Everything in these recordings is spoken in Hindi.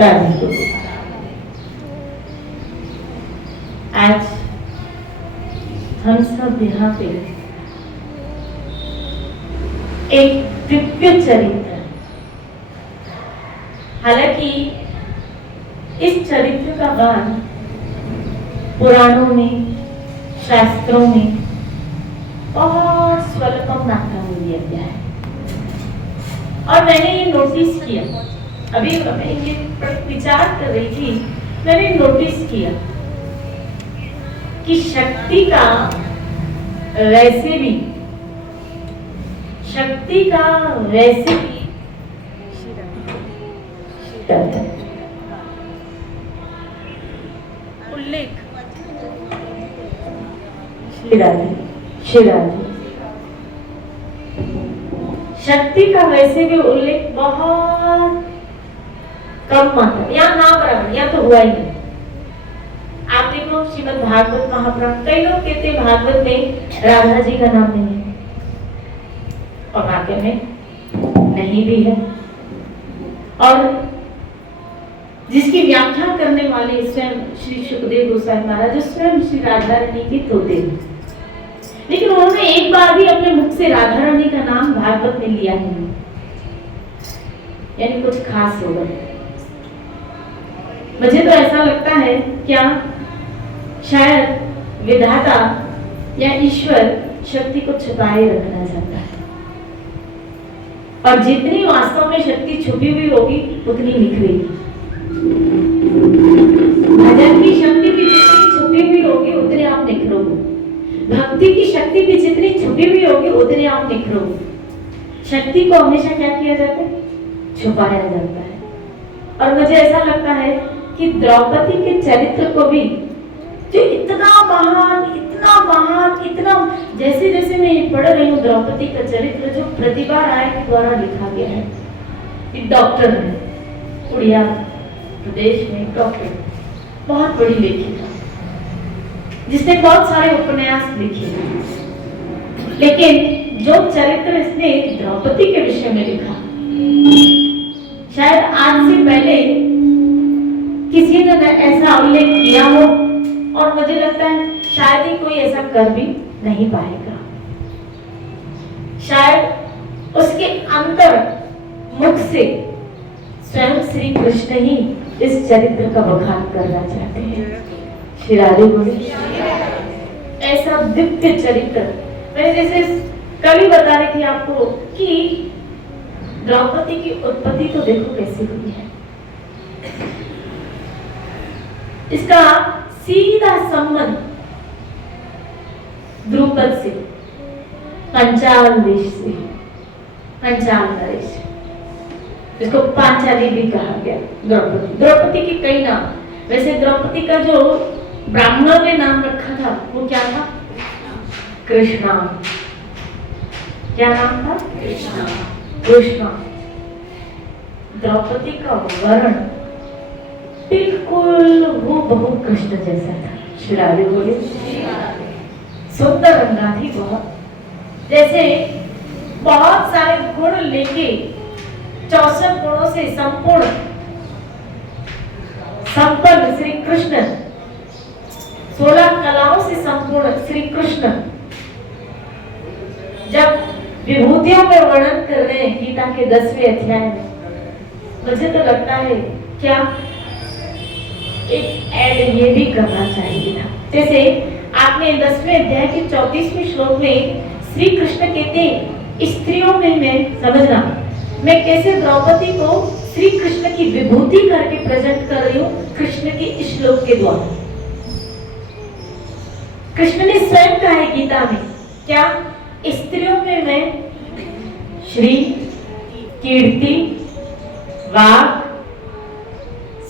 राधिका। आज हम सब यहाँ पे एक दिव्य चरित्र, हालांकि इस चरित्र का गान पुराणों में, शास्त्रों में बहुत स्वल्पम मात्रा में दिया गया है। और मैंने ये नोटिस किया, अभी मैं ये विचार कर रही थी, मैंने नोटिस किया कि शक्ति का वैसे भी उल्लेख शक्ति का वैसे भी उल्लेख बहुत कम मात्रा, यहाँ ना बराबर, यहाँ तो हुआ ही नहीं। आप देखो श्रीमद् भागवत महापुराण, कई लोग कहते हैं भागवत में राधा जी का नाम नहीं है, और वाकई में नहीं भी है। और जिसकी व्याख्या करने वाले स्वयं श्री सुखदेव गोस्वामी महाराज, जो स्वयं श्री राधा रानी के तोते हैं, लेकिन उन्होंने एक बार भी अपने मुख से राधा रानी का नाम भागवत में लिया नहीं, यानी कुछ खास होगा। मुझे तो ऐसा लगता है क्या शायद विधाता या ईश्वर शक्ति को छुपाए रखना चाहता है, और जितनी वास्तव में शक्ति छुपी हुई होगी उतनी निखरेगी। भजन की शक्ति भी जितनी छुपी हुई होगी उतने आप निखरोगे, भक्ति की शक्ति भी जितनी छुपी हुई होगी उतने आप निखरोगे। शक्ति को हमेशा क्या किया जाता है? छुपाया जाता है। और मुझे ऐसा लगता है कि द्रौपदी के चरित्र को भी, जो इतना महान, इतना जैसे जैसे मैं ये पढ़ रही हूँ द्रौपदी का चरित्र, जो प्रतिभा राय के द्वारा लिखा गया है। एक डॉक्टर है, उड़िया प्रदेश में डॉक्टर, बहुत बड़ी लेखिका, जिसने बहुत सारे उपन्यास लिखे, लेकिन जो चरित्र इसने द्रौपदी के विषय में लिखा, शायद आज से पहले किसी ने ऐसा उल्लेख किया हो, और मुझे लगता है शायद ही कोई ऐसा कर भी नहीं पाएगा। शायद उसके अंतर मुख से स्वयं श्री कृष्ण ही इस चरित्र का बखान करना चाहते हैं। श्री राधे बोले, ऐसा दिव्य चरित्र। मैं जैसे कभी बता रही थी आपको कि द्रौपदी की उत्पत्ति तो देखो कैसी हुई है। इसका सीधा संबंध द्रुपद से, पंचाल देश से, पंचाल देश, इसको पांचाली भी कहा गया। द्रौपदी के कई नाम, वैसे द्रौपदी का जो ब्राह्मणों ने नाम रखा था वो क्या था? कृष्णा। क्या नाम था? कृष्णा। द्रौपदी का वर्ण बिल्कुल वो बहुत कृष्ण जैसा था। श्री राधे बोले, सुंदर रंगा थी बहुत, जैसे बहुत सारे गुण लेके 64 गुणों से संपन्न श्री कृष्ण, 16 कलाओं से संपूर्ण श्री कृष्ण जब विभूतियों में वर्णन कर रहे हैं गीता के 10वें अध्याय में, मुझे तो लगता है क्या एक ऐड ये भी करना चाहिए था। जैसे आपने 10वें अध्याय के 34वें श्लोक में श्री कृष्ण कहते हैं, स्त्रियों में मैं समझना, मैं कैसे द्रौपदी को श्री कृष्ण की विभूति करके प्रेजेंट कर रही हूँ कृष्ण के इस श्लोक के द्वारा। कृष्ण ने स्वयं कहा है गीता में, क्या? स्त्रियों में मैं श्री, कीर्ति, वाक,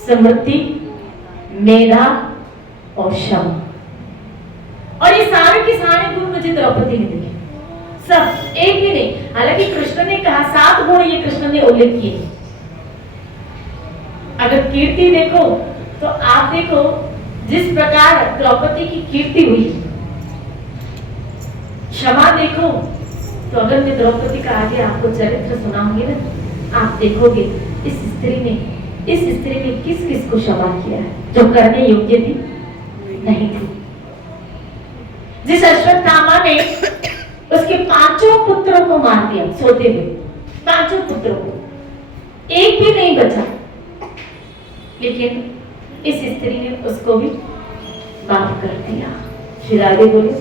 स्मृति, मेधा और क्षमा, और ये सारे के सारे गुण मुझे द्रौपदी ने दिखे, सब, एक भी नहीं। हालांकि कृष्ण ने कहा 7 गुण ये कृष्ण ने उल्लेख किए। अगर कीर्ति देखो तो आप देखो जिस प्रकार द्रौपदी की कीर्ति हुई, क्षमा देखो तो अगर मैं द्रौपदी का आगे आपको चरित्र सुनाऊंगी ना, आप देखोगे इस स्त्री ने इस स्त्री ने किस किस को क्षमा किया है जो करने योग्य भी नहीं थी। जिस अश्वत्थामा ने उसके 5 पुत्रों को मार दिया सोते हुए, 5 पुत्रों को, एक भी नहीं बचा, लेकिन इस स्त्री ने उसको भी माफ कर दिया। श्री राधे बोले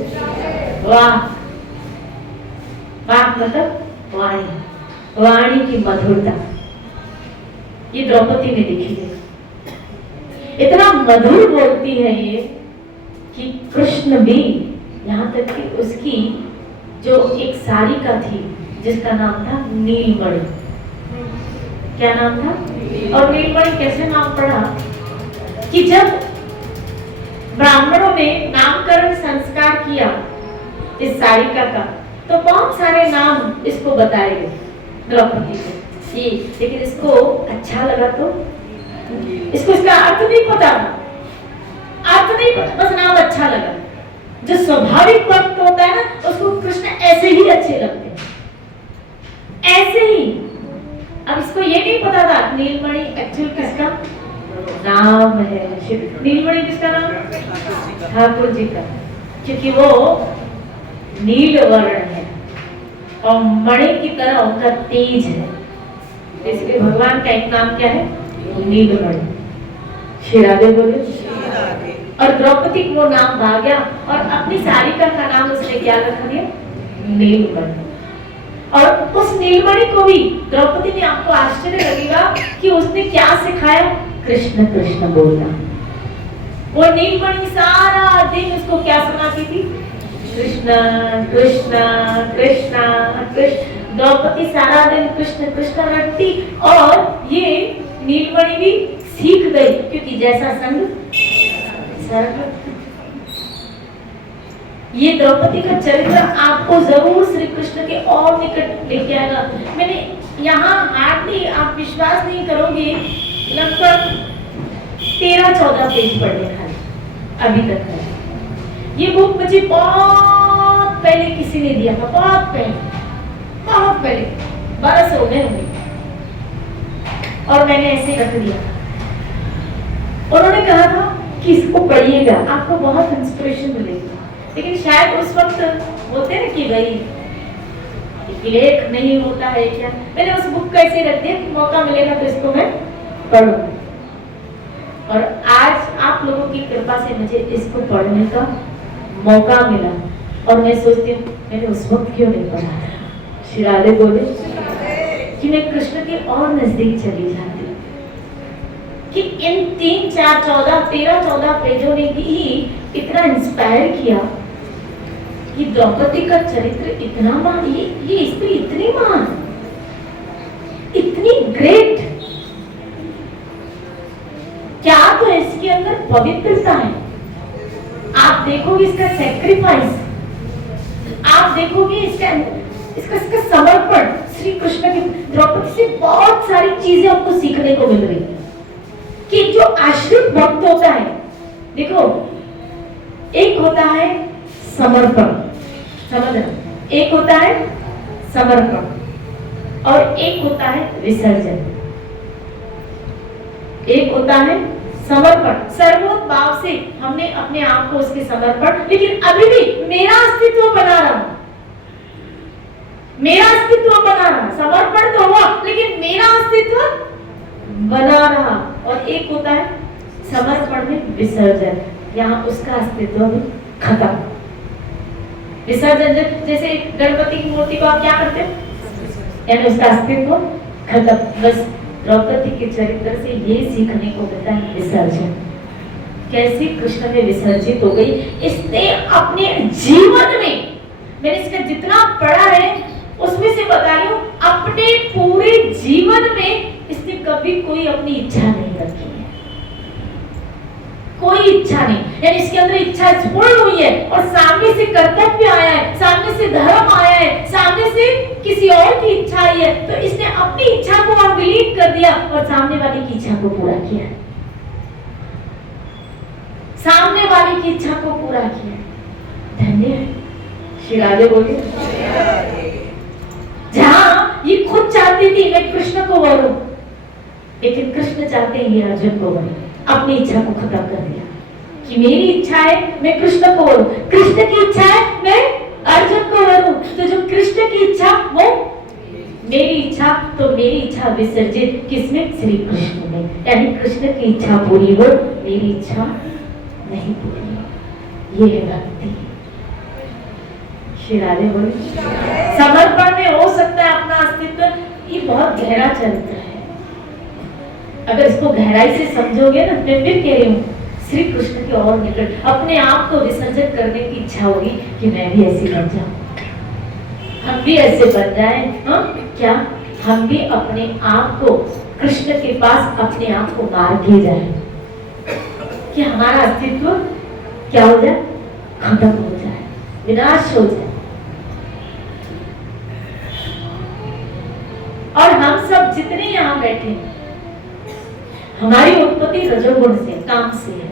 वाह वाह, मतलब वाणी, वाणी की मधुरता ये द्रौपदी ने देखी है। इतना मधुर बोलती है ये कि कृष्ण भी, यहाँ तक कि उसकी जो एक सारिका थी जिसका नाम था नीलमणि, क्या नाम था? और नीलमणि कैसे नाम पड़ा कि जब ब्राह्मणों ने नामकरण संस्कार किया इस सारिका का, तो बहुत सारे नाम इसको बताए गए द्रौपदी को, लेकिन इसको अच्छा लगा तो इसको इसका अर्थ नहीं पता, अर्थ नहीं पता, बस नाम अच्छा लगा। जो स्वाभाविक भक्त होता है ना, उसको कृष्ण ऐसे ही अच्छे लगते हैं, ऐसे ही। अब इसको ये नहीं पता था नीलमणि एक्चुअल किसका नाम है। नीलमणि किसका नाम? ठाकुर जी का, क्योंकि वो नील वर्ण है और मणि की तरह उनका तेज है, इसलिए भगवान का एक नाम क्या है? नीलमणि। श्री राधे बोले। और द्रौपदी को वो नाम भाग गया और अपनी सारिका का नाम उसने क्या रख दिया? नीलमणि। और उस नीलमणि को भी द्रौपदी ने, आपको आश्चर्य लगेगा कि उसने क्या सिखाया? कृष्ण कृष्ण बोलना। वो नीलमणि सारा दिन उसको क्या सुनाती थी? कृष्ण कृष्ण कृष्ण कृष्ण। द्रौपदी सारा दिन कृष्ण कृष्ण रटती और ये नीलमणि भी सीख गई, क्योंकि जैसा संग ये द्रौपदी का चरित्र आपको जरूर श्री कृष्ण के और निकट लेके आएगा। मैंने यहाँ हार्डली, आप विश्वास नहीं करोगे, लगभग 13-14 पेज पढ़े खाली अभी तक है। ये बुक मुझे बहुत पहले किसी ने दिया था, बहुत पहले 12 हो गए होंगे, और मैंने ऐसे रख दिया। उन्होंने कहा था कि इसको पढ़िएगा, आपको बहुत इंस्पिरेशन मिलेगी। लेकिन शायद उस वक्त बोलते हैं कि भाई लेख नहीं होता है क्या, मैंने उस बुक को ऐसे रख दिया कि मौका मिलेगा तो इसको मैं पढ़ूंगी। और आज आप लोगों की कृपा से मुझे इसको पढ़ने का मौका मिला, और मैं सोचती हूँ मैंने उस वक्त क्यों नहीं पढ़ा था। श्री राधे बोले कि मैं कृष्ण के और नजदीक चली जाती, कि इन 13-14 पेजों ने भी इतना इंस्पायर किया कि द्रौपदी का चरित्र इतना महान, ये स्त्री इतनी महान, इतनी ग्रेट, क्या तो इसके अंदर पवित्रता है। आप देखोगे इसका सेक्रीफाइस, आप देखोगे इसका समर्पण श्री कृष्ण की। द्रौपदी से बहुत सारी चीजें आपको सीखने को मिल रही है कि जो आश्रित भक्त होता है, देखो एक होता है समर्पण, समझना, एक होता है समर्पण और एक होता है विसर्जन। एक होता है समर्पण, सर्वोत भाव से हमने अपने आप को उसके समर्पण, लेकिन अभी भी मेरा अस्तित्व बना रहा, मेरा अस्तित्व बना रहा। समर्पण तो हुआ लेकिन मेरा अस्तित्व बना रहा। और एक होता है समर्पण में विसर्जन, यहाँ उसका अस्तित्व भी खत्म। विसर्जन जैसे गणपति की मूर्ति को आप क्या करते हैं, यानी उसका अस्तित्व खत्म। बस द्रौपदी के चरित्र से ये सीखने को मिलता है विसर्जन, कैसे कृष्ण में विसर्जित हो गई। इसने अपने जीवन में, मैंने इसका जितना पढ़ा है उसमें से बता रही हूँ, अपने पूरे जीवन में इसने कभी कोई अपनी इच्छा नहीं रखी है, कोई इच्छा नहीं। यानी इसके अंदर इच्छा स्फुरण हुई है और सामने से कर्तव्य आया है, सामने से धर्म आया है, सामने से किसी और की इच्छा आई है, तो इसने अपनी इच्छा को विलीन कर दिया और सामने वाले की इच्छा को पूरा किया, सामने वाले की इच्छा को पूरा किया। धन्य है। श्री राधे बोलिए। जहां ये खुद चाहती थी मैं कृष्ण को वरूं, लेकिन कृष्ण चाहते हैं ये अर्जुन को बोले, अपनी इच्छा को खत्म कर दिया कि मेरी इच्छा है मैं कृष्ण को वरूं, कृष्ण की इच्छा है मैं अर्जुन को वरूं, तो जो कृष्ण की इच्छा वो मेरी इच्छा, तो मेरी इच्छा विसर्जित किसमें? श्री कृष्ण में, यानी कृष्ण की इच्छा पूरी हो, मेरी इच्छा नहीं पूरी हो। ये है भक्ति। श्री राधे बोले। समर्पण में हो सकता है अपना अस्तित्व, ये बहुत गहरा चरित्र है। अगर इसको गहराई से समझोगे ना, मैं फिर कह रही हूँ, श्री कृष्ण की और निकट अपने आप को विसर्जन करने की इच्छा होगी कि मैं भी ऐसी बन जाऊं, हम भी ऐसे बन जाए। हाँ, क्या हम भी अपने आप को कृष्ण के पास अपने आप को मार दिए जाए कि हमारा अस्तित्व क्या हो जाए? खत्म हो जाए, विनाश हो जाए। और हम सब जितने यहाँ बैठे हैं, हमारी उत्पत्ति रजोगुण से, काम से है,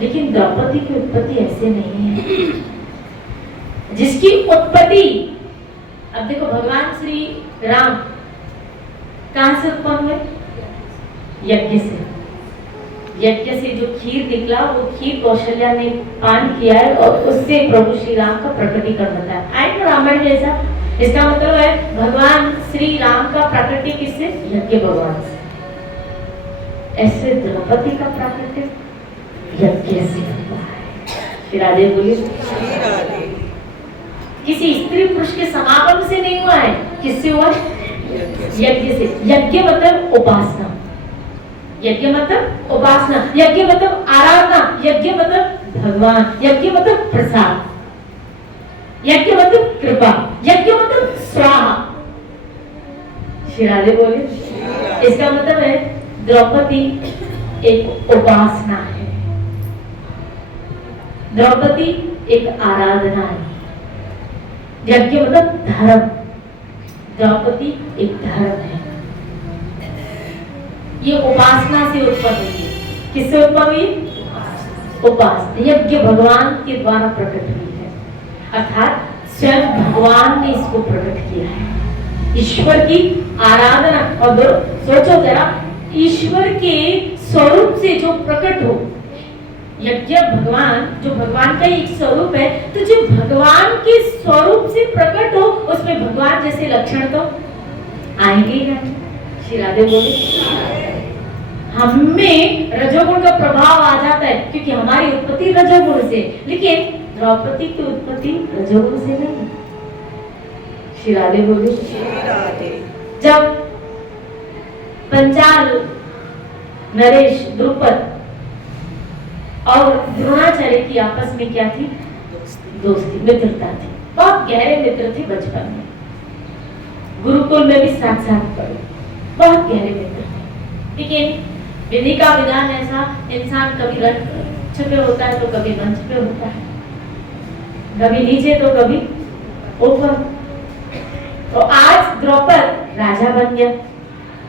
लेकिन द्रौपदी की उत्पत्ति ऐसे नहीं है जिसकी उत्पत्ति, अब देखो भगवान श्री राम कहां से उत्पन्न हुए? यज्ञ से। यज्ञ से जो खीर निकला वो खीर कौशल्या ने पान किया है और उससे प्रभु श्री राम का प्रकटीकरण होता है। आए तो रामायण जैसा, इसका मतलब है भगवान श्री राम का प्रकटी किससे? यज्ञ भगवान से। ऐसे द्रौपदी का प्रकटी यज्ञ से हुआ है। श्री राधे बोलिए। किसी स्त्री पुरुष के समागम से नहीं हुआ है, किससे हुआ? यज्ञ से। यज्ञ मतलब उपासना, यज्ञ मतलब उपासना, यज्ञ मतलब आराधना, यज्ञ मतलब भगवान, यज्ञ मतलब प्रसाद, यज्ञ मतलब कृपा, यज्ञ मतलब स्वाहा। श्री राधे बोले। इसका मतलब है द्रौपदी एक उपासना है, द्रौपदी एक आराधना है। यज्ञ मतलब धर्म, द्रौपदी एक धर्म है। ये उपासना से उत्पन्न हुई है। किससे उत्पन्न हुई? उपासना। यज्ञ भगवान के द्वारा प्रकट हुई है, अर्थात स्वयं भगवान ने इसको प्रकट किया है। ईश्वर की आराधना, और सोचो जरा, ईश्वर के स्वरूप से जो प्रकट हो, यज्ञ भगवान, जो भगवान का एक स्वरूप है, तो जो भगवान के स्वरूप से प्रकट हो, उसमें भगवान जैसे लक्षण तो आएंगे ही नहीं। श्री राधे बोले। हमें रजोगुण का प्रभाव आ जाता है क्योंकि हमारी उत्पत्ति रजोगुण से, लेकिन द्रौपदी की उत्पत्ति रजोगुण से नहीं। श्री राधे बोले। जब पंचाल, नरेश, द्रुपद और द्रोणाचार्य की आपस में क्या थी? दोस्ती, मित्रता थी। बहुत गहरे मित्र थे बचपन में, गुरुकुल में भी साथ साथ पढ़े, बहुत गहरे मित्र थे। लेकिन विधि का विधान ऐसा, इंसान कभी रथ पे होता है तो कभी मंच पे होता है, कभी नीचे तो कभी ऊपर। तो आज द्रौपद राजा बन गया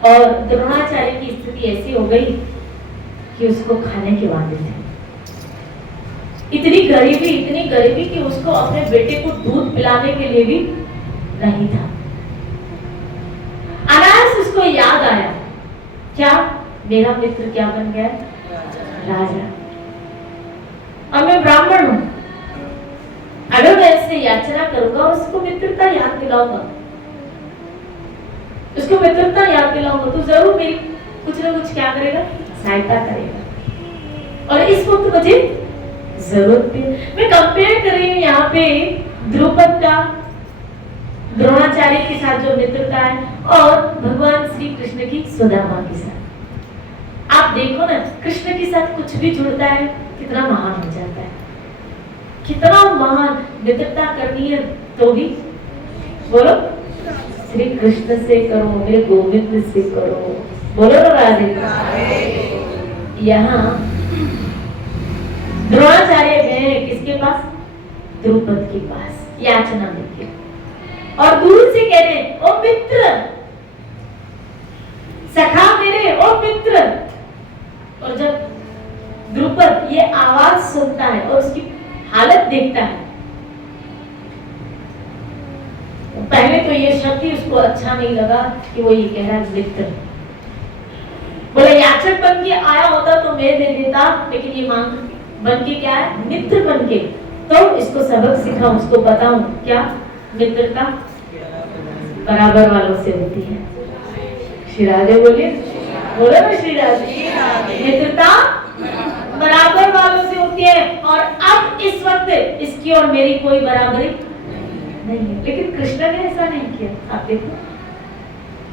और द्रोणाचार्य की स्थिति ऐसी हो गई कि उसको खाने के वादे थे। इतनी गरीबी कि उसको अपने बेटे को दूध पिलाने के लिए भी नहीं था। अनायास उसको याद आया, क्या मेरा मित्र क्या बन गया? राजा, और मैं ब्राह्मण हूं। अगर मैं इससे याचना करूंगा, उसको मित्रता याद दिलाऊंगा, उसको मित्रता याद दिलाऊंगा, तो जरूर मेरी कुछ ना कुछ क्या करेगा? सहायता करेगा। और इस वक्त मुझे जरूरत भी। मैं कंपेयर कर रही हूँ यहाँ पे द्रुपद का द्रोणाचार्य के साथ जो मित्रता है और भगवान श्री कृष्ण की सुदामा के साथ। आप देखो ना, कृष्ण के साथ कुछ भी जुड़ता है कितना महान हो जाता है, कितना महान मित्रता करनी है तो भी बोलो श्री कृष्ण से करो, मेरे गोविंद से करो, बोलो ना राधे। यहाँ द्रोणाचार्य गए किसके पास? द्रुपद के पास याचना लेके, और दूर से कह रहे ओ मित्र, सखा मेरे, ओ मित्र। और जब द्रुपद ये आवाज सुनता है और उसकी हालत देखता है, पहले तो ये शब्द ही उसको अच्छा नहीं लगा कि वो ये कह रहा है मित्र, याचक बन के आया होता तो मैं दे देता, लेकिन ये मांग बन के क्या है, मित्र बन के। तो इसको सबक सिखाऊं, उसको बताऊं क्या मित्रता बराबर वालों से होती है। श्री राधे बोलिए, बोलो ना श्री राधे। मित्रता बराबर वालों से होती है। और अब इस वक्त इसकी और मेरी कोई बराबरी नहीं है, लेकिन कृष्ण ने ऐसा नहीं किया। आप देखो,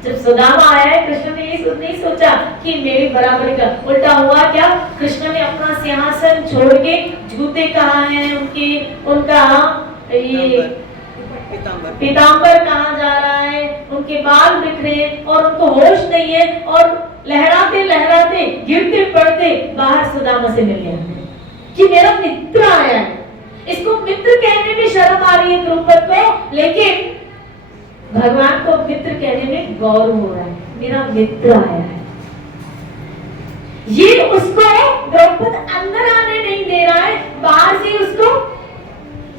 जब सुदामा आया है, कृष्ण ने ये नहीं सोचा कि मेरी बराबरी का, उल्टा हुआ क्या, कृष्ण ने अपना सिंहासन छोड़ के, जूते कहाँ हैं उनके, उनका ये पीतांबर कहाँ जा रहा है, उनके बाल बिखरे और उनको होश नहीं है, और लहराते लहराते गिरते पड़ते बाहर सुदामा से मिलने आते कि मेरा मित्र आया है। इसको मित्र कहने में शर्म आ रही है द्रौपद को, लेकिन भगवान को मित्र कहने में गौरव हो रहा है, मेरा मित्र आया है। ये उसको द्रौपद अंदर आने नहीं दे रहा है, बाहर से उसको,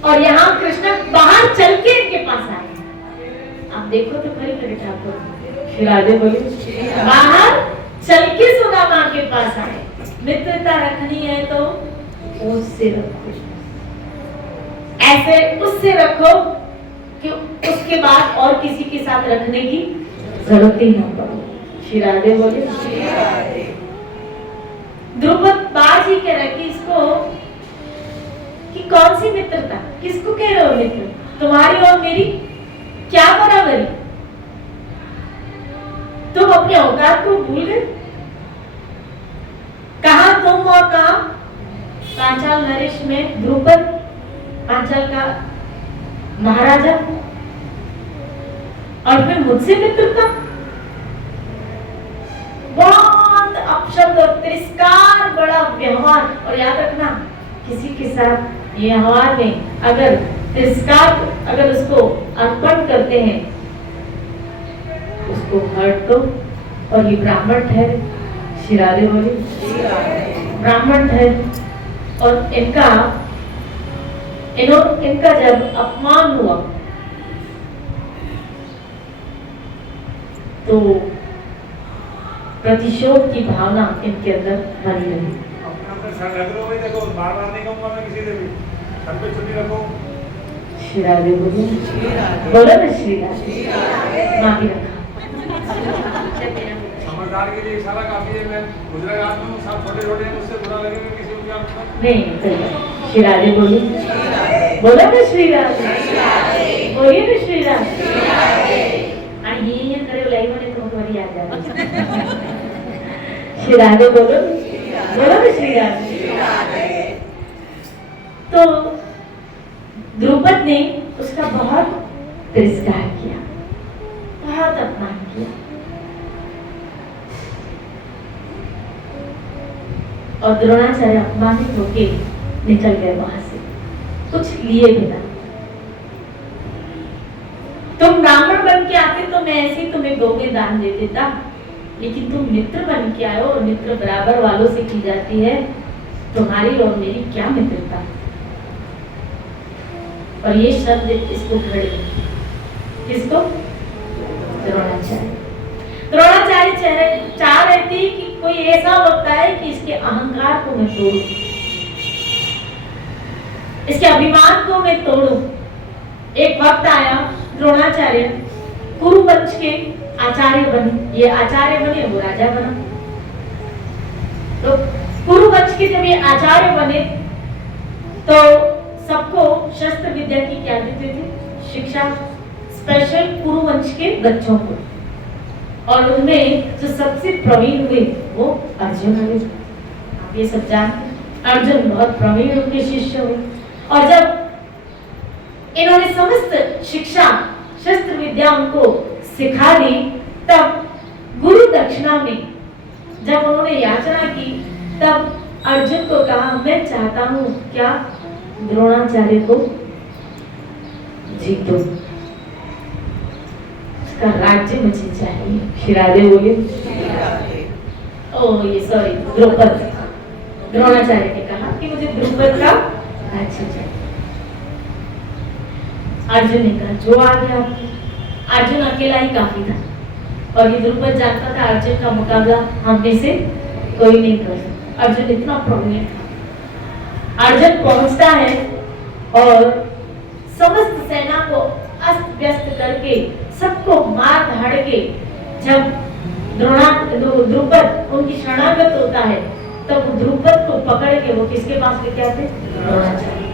और यहाँ कृष्ण बाहर चल के इनके पास आए। आप देखो तो खरी मेरे ठाकुर श्री राधे बोले, बाहर चल के सुदामा के पास आए। मित्रता रखनी है तो उससे रखो, ऐसे उससे रखो कि उसके बाद और किसी के साथ रखने की जरूरत ही ना पड़े। श्री राधे बोले। द्रौपद बाज ही कह रहा कि इसको कि कौन सी मित्रता, किसको कह रहे हो मित्र, तुम्हारी और मेरी क्या बराबरी, तुम अपने औकात को भूल गए। कहा तुम और कहा पांचाल नरेश में द्रौपद, पांचाल का महाराजा, और फिर मुझसे मित्रता। बहुत अपशब्द और तिरस्कार, बड़ा व्यवहार। और याद रखना, किसी के साथ व्यवहार में अगर तिरस्कार, अगर उसको अर्पण करते हैं, उसको हट दो। और ये ब्राह्मण ठहरे, श्री राधे बोले, ब्राह्मण ठहरे, और इनका जब अपमान हुआ तो प्रतिशोध की भावना इनके अंदर बनी रही। देखो बार-बार नहीं कहूंगा मैं किसी से भी, सर पे छुट्टी रखो। श्री राधे बोलो, बोलो ना श्री राधे। माफी रखा, समझदार के लिए इशारा काफी है। मैं गुजरात में हूँ, सब छोटे-छोटे हैं, मुझसे बुरा लगेगा किसी को क्या मतलब नहीं। श्री राधे बोलो, बोलो ना श्री राधे, बोलिए ना श्री राधे। आणि ये करे लाइव मध्ये तो तुम्हारी याद आ रही। श्री राधे बोलो, बोलो ना श्री राधे। तो द्रौपद ने उसका बहुत तिरस्कार किया, बहुत अपमान किया, और द्रोणाचार्य अपमानित होके निकल गए वहां से, कुछ लिए बिना। तुम ब्राह्मण बन के आते तो मैं ऐसे ही तुम्हें गौ में दान दे देता, लेकिन तुम मित्र बन के आए हो, और मित्र बराबर वालों से की जाती है। तुम्हारी और मेरी क्या मित्रता। और ये शब्द इसको घड़े, किसको, द्रोणाचार्य। द्रोणाचार्य चाह रहे थे कि कोई ऐसा वक्त आए कि इसके अहंकार को मैं तोड़ूं, इसके अभिमान को मैं तोड़ूं। एक वक्त आया, द्रोणाचार्य कुरुवंश के आचार्य बने। ये आचार्य बने, वो राजा बना। तो कुरुवंश के जब ये आचार्य बने तो सबको शस्त्र विद्या की क्या देते थे, शिक्षा, स्पेशल कुरुवंश के बच्चों को। और उनमें जो सबसे प्रवीण हुए वो अर्जुन हुए। आप ये सब जानते हैं, अर्जुन बहुत प्रवीण उनके शिष्य हुए। और जब इन्होंने समस्त शिक्षा, शस्त्र विद्या उनको सिखा दी, तब गुरु दक्षिणा में जब उन्होंने याचना की, तब अर्जुन को कहा, मैं चाहता हूं क्या, द्रोणाचार्य को जीतो, उसका राज्य मुझे चाहिए। श्री राधे बोले। ओ ये सॉरी, द्रौपद, द्रोणाचार्य ने कहा कि मुझे द्रौपद का राज्य चाहिए। अर्जुन ने कहा जो आ गया। अर्जुन अकेला ही काफी था, और ये द्रौपद जानता था अर्जुन का मुकाबला हम में से कोई नहीं कर सकता। अर्जुन इतना प्रोमिनेंट था। अर्जुन पहुंचता है और समस्त सेना को अस्त व्यस्त करके सबको मार धाड़ के जब द्रुपद उनकी शरणागत होता है तब द्रुपद को पकड़ के वो किसके पास लेके आते? द्रोणाचार्य।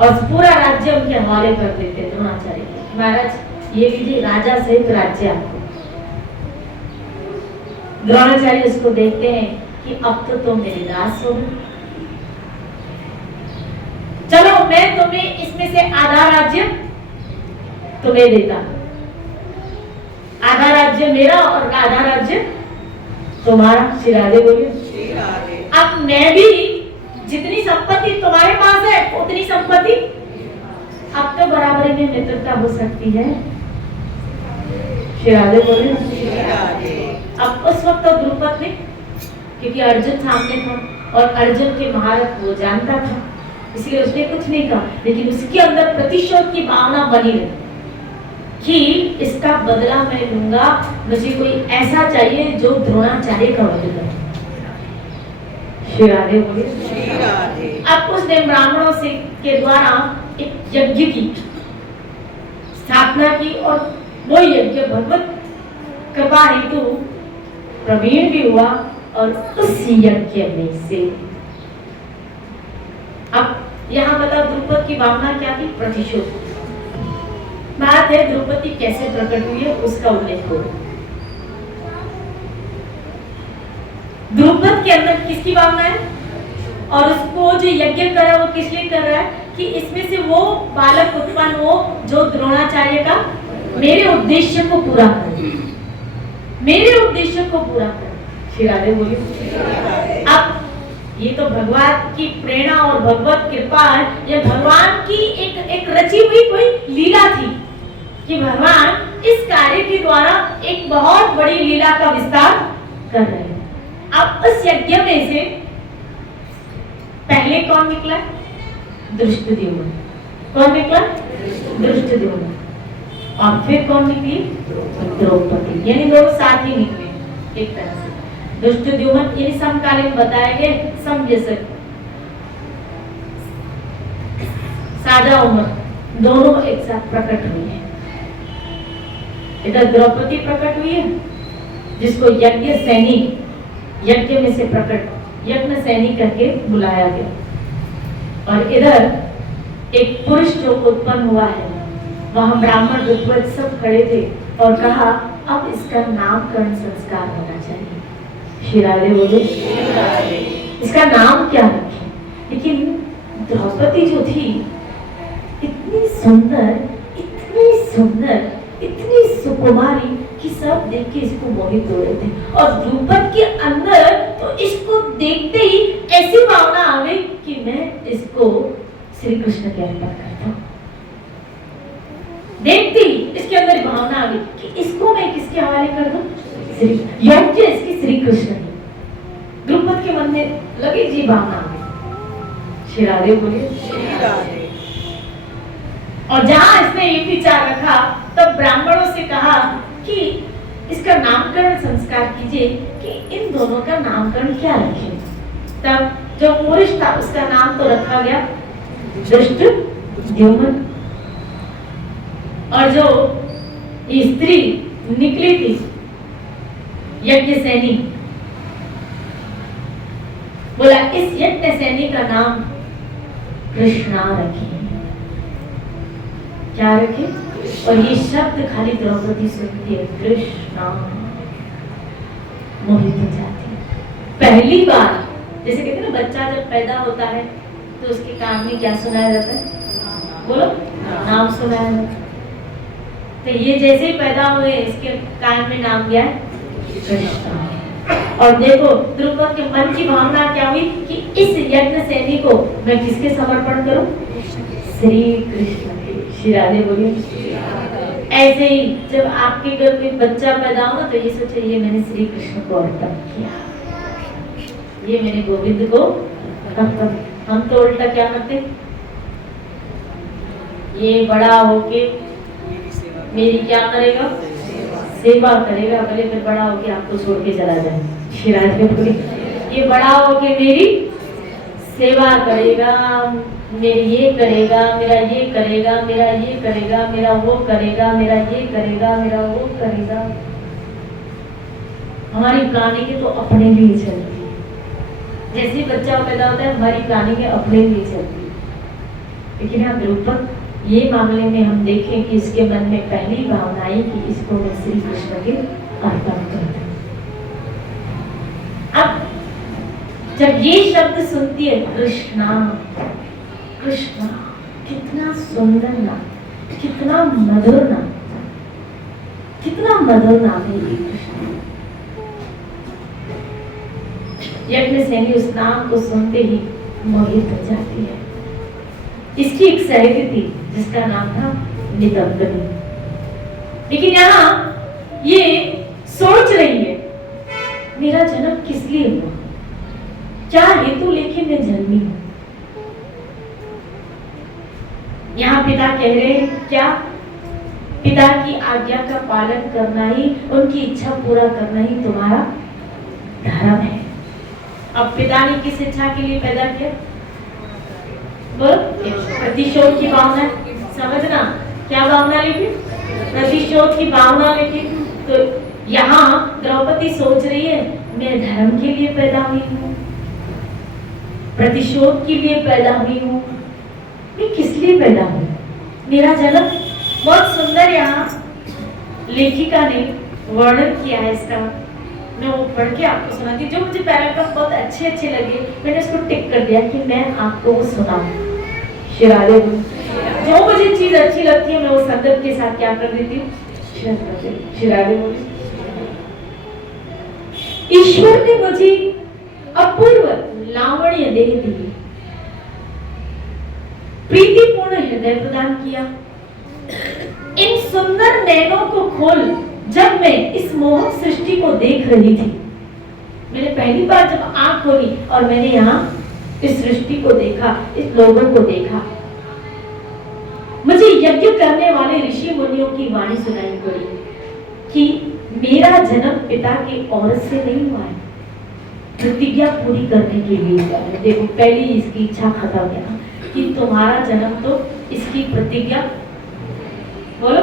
और पूरा राज्य उनके हवाले कर देते द्रोणाचार्य के। महाराज ये लीजिए राजा सहित राज्य आपको। द्रोणाचार्य उसको देखते हैं कि अब तो तुम मेरे दास हो गए, चलो मैं तुम्हें इसमें से आधा राज्य तुम्हें देता, आधा राज्य मेरा और आधा राज्य तुम्हारा। श्री राधे बोलिए। अब मैं भी जितनी संपत्ति तुम्हारे पास है उतनी संपत्ति अब तो बराबरी में मित्रता हो सकती है। श्री राधे बोलिए। अब उस वक्त तो द्रुपद ने, क्योंकि अर्जुन सामने था और अर्जुन के महारथ वो जानता था, इसलिए उसने कुछ नहीं कहा, लेकिन उसके अंदर प्रतिशोध की भावना बनी रही कि इसका बदला मैं लूंगा, मुझे कोई ऐसा चाहिए जो द्रोणाचार्य का वध करे। श्री राधे बोलिए। अब उसने ब्राह्मणों से के द्वारा एक यज्ञ की स्थापना की और वो यज्ञ भगवत कृपा हेतु प्रवीण भी हुआ और उस यज्ञ में से अब यहाँ बता द्रुपद की भावना क्या थी? प्रतिशोध। बात है द्रौपदी कैसे प्रकट हुई है उसका उल्लेख करो। द्रुपद के अंदर किसकी भावना है और उसको जो यज्ञ कर रहा है वो किस लिए कर रहा है कि इसमें से वो बालक उत्पन्न हो जो द्रोणाचार्य का मेरे उद्देश्य को पूरा करे, मेरे उद्देश्य को पूरा करे। श्री राधे बोलिए। अब ये तो भगवान की प्रेरणा और भगवत कृपा है, ये भगवान की एक रची हुई कोई लीला थी कि भगवान इस कार्य के द्वारा एक बहुत बड़ी लीला का विस्तार कर रहे हैं। अब उस यज्ञ में से पहले कौन निकला? दृष्टद्युम्न। कौन निकला? दृष्टद्युम्न। और फिर कौन निकली? द्रौपदी। यानी दोनों साथ ही निकले एक तरह से। दृष्टद्युम्न यानी समकालीन बताए गए, सम जैसे साझा उम्र, दोनों एक साथ प्रकट हुई है। इधर द्रौपदी प्रकट हुई है जिसको यज्ञ सैनिक, यज्ञ में से प्रकट यज्ञ सैनिक करके बुलाया गया, और इधर एक पुरुष जो उत्पन्न हुआ है, वहां ब्राह्मण विद्वत सब खड़े थे और कहा अब इसका नामकरण संस्कार होना चाहिए। श्री राधे बोले। इसका नाम क्या रखें? लेकिन द्रौपदी जो थी इतनी सुंदर, इतनी सुंदर, इतनी सुकुमारी कि सब देख के इसको मोहित हो रहे थे, और द्रुपद के अंदर तो इसको देखते ही ऐसी भावना आ गई कि मैं इसको श्री कृष्ण के अर्पण करता हूं। देखते ही इसके अंदर भावना आ गई कि इसको मैं किसके हवाले कर दूं? यज्ञ इसकी श्री कृष्ण है। द्रुपद के मन में लगी जी भावना आ गई। श्री राधे बोलिए। और जहां इसने ये विचार रखा तब ब्राह्मणों से कहा कि इसका नामकरण संस्कार कीजिए कि इन दोनों का नामकरण क्या रखें। तब जो पुरुष था उसका नाम तो रखा गया दृष्टद्युम्न, और जो स्त्री निकली थी यज्ञ सैनी, बोला इस यज्ञ सैनी का नाम कृष्णा रखिए। क्या रखे? और ये शब्द खाली द्रौपदी सुनती है, कृष्णा, मोहित हो जाती है। पहली बार जैसे कहते हैं ना, बच्चा जब पैदा होता है तो उसके कान में क्या सुनाया जाता है? बोलो, नाम सुनाया जाता है। तो ये जैसे ही पैदा हुए इसके कान में नाम दिया है कृष्णा। और देखो द्रुपद के मन की भावना क्या हुई कि इस यज्ञ सैनी को मैं किसके समर्पण करूं? श्री कृष्ण के। श्री राधे बोलिए। ऐसे ही जब आपके घर में बच्चा पैदा हो ना तो ये सोचे ये मैंने श्री कृष्ण को अर्पण किया, ये मैंने गोविंद को अर्पण। हम तो उल्टा क्या करते, ये बड़ा होके मेरी क्या करेगा? सेवा करेगा, भले फिर बड़ा होके आपको छोड़ के चला जाए। श्री राधे बोले ये बड़ा होके मेरी सेवा करेगा, मेरे ये करेगा, मेरा ये करेगा, मेरा ये करेगा, मेरा वो करेगा, मेरा ये करेगा, मेरा वो करेगा। हमारी प्लानिंग तो अपने लिए चलती है। जैसे बच्चा पैदा होता है हमारी प्लानिंग अपने लिए चलती है। लेकिन यहाँ द्रौपद ये मामले में हम देखें कि इसके मन में पहली भावना आई कि इसको मैं श्री कृष्ण के अर्पण कर दूं। अब जब ये शब्द सुनती है कृष्णा, कृष्णा, कितना सुंदर नाम, कितना मधुर नाम, कितना मधुर नाम है ये कृष्ण। यज्ञ सेनी उस नाम को सुनते ही मोहित हो जाती है। इसकी एक सहेली थी जिसका नाम था नितंबनी। लेकिन यहाँ ये सोच रही है मेरा जन्म किस लिए हुआ, क्या हेतु लेके मैं जन्मी हूं। यहाँ पिता कह रहे हैं क्या, पिता की आज्ञा का पालन करना ही, उनकी इच्छा पूरा करना ही तुम्हारा धर्म है। अब पिता ने किस इच्छा के लिए पैदा किया, प्रतिशोध की भावना, समझना क्या भावना लेके, प्रतिशोध की भावना लेके। तो यहाँ द्रौपदी सोच रही है मैं धर्म के लिए पैदा हुई हूँ, प्रतिशोध के लिए पैदा हुई हूँ, मैं किस लिए पैदा हुई, मेरा जन्म। बहुत सुंदर यहाँ लेखिका ने वर्णन किया है इसका, मैं वो पढ़ के आपको सुनाती हूँ। जो मुझे पैराग्राफ बहुत अच्छे लगे मैंने उसको टिक कर दिया कि मैं आपको वो सुनाऊं। शिरादे जो मुझे चीज अच्छी लगती है मैं वो संदर्भ के साथ क्या कर देती हूँ, शिरादे। ईश्वर ने मुझे अपूर्व लावण्य देह दी, प्रीतिपूर्ण हृदय प्रदान किया। इन सुंदर नैनों को खोल जब मैं इस मोहक सृष्टि को देख रही थी, मैंने पहली बार जब आंख खोली और मैंने यहाँ इस सृष्टि को देखा, इस लोगों को देखा, मुझे यज्ञ करने वाले ऋषि मुनियों की वाणी सुनाई पड़ी कि मेरा जन्म पिता की औरत से नहीं हुआ है, प्रतिज्ञा पूरी करने के लिए हुआ है। देखो पहली इसकी इच्छा खत्म है कि तुम्हारा जन्म तो इसकी प्रतिज्ञा, बोलो,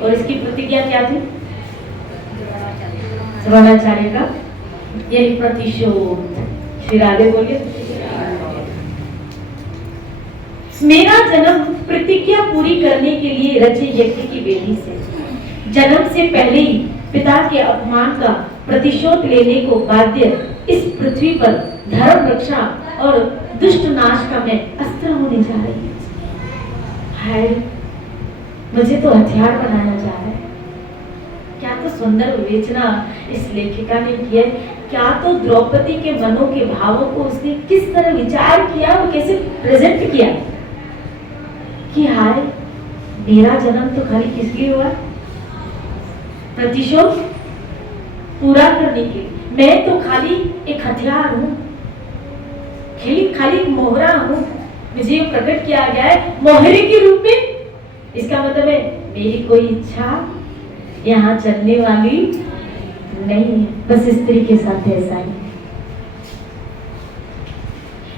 और इसकी प्रतिज्ञा क्या थी, द्रोणाचार्य का यही प्रतिशोध। श्री राधे बोलिए, मेरा जन्म प्रतिज्ञा पूरी करने के लिए रचे यज्ञ की वेदी से, जन्म से पहले ही पिता के अपमान का प्रतिशोध लेने को बाध्य इस पृथ्वी पर धर्म रक्षा और दुष्ट नाश का मैं अस्त्र होने जा रही हूँ। हाय, मुझे तो हथियार बनाया जा रहा है। क्या तो सुंदर विवेचना इस लेखिका ने की है, क्या तो द्रौपदी के मनों के भावों को उसने किस तरह विचार किया और कैसे प्रेजेंट किया कि हाय मेरा जन्म तो खाली किस लिए हुआ, प्रतिशोध पूरा करने के लिए। मैं तो खाली एक हथियार हूँ, खाली मोहरा हूँ, मुझे प्रकट किया गया है मोहरे के रूप में। इसका मतलब है मेरी कोई इच्छा यहाँ चलने वाली नहीं है, बस स्त्री के साथ ऐसा ही।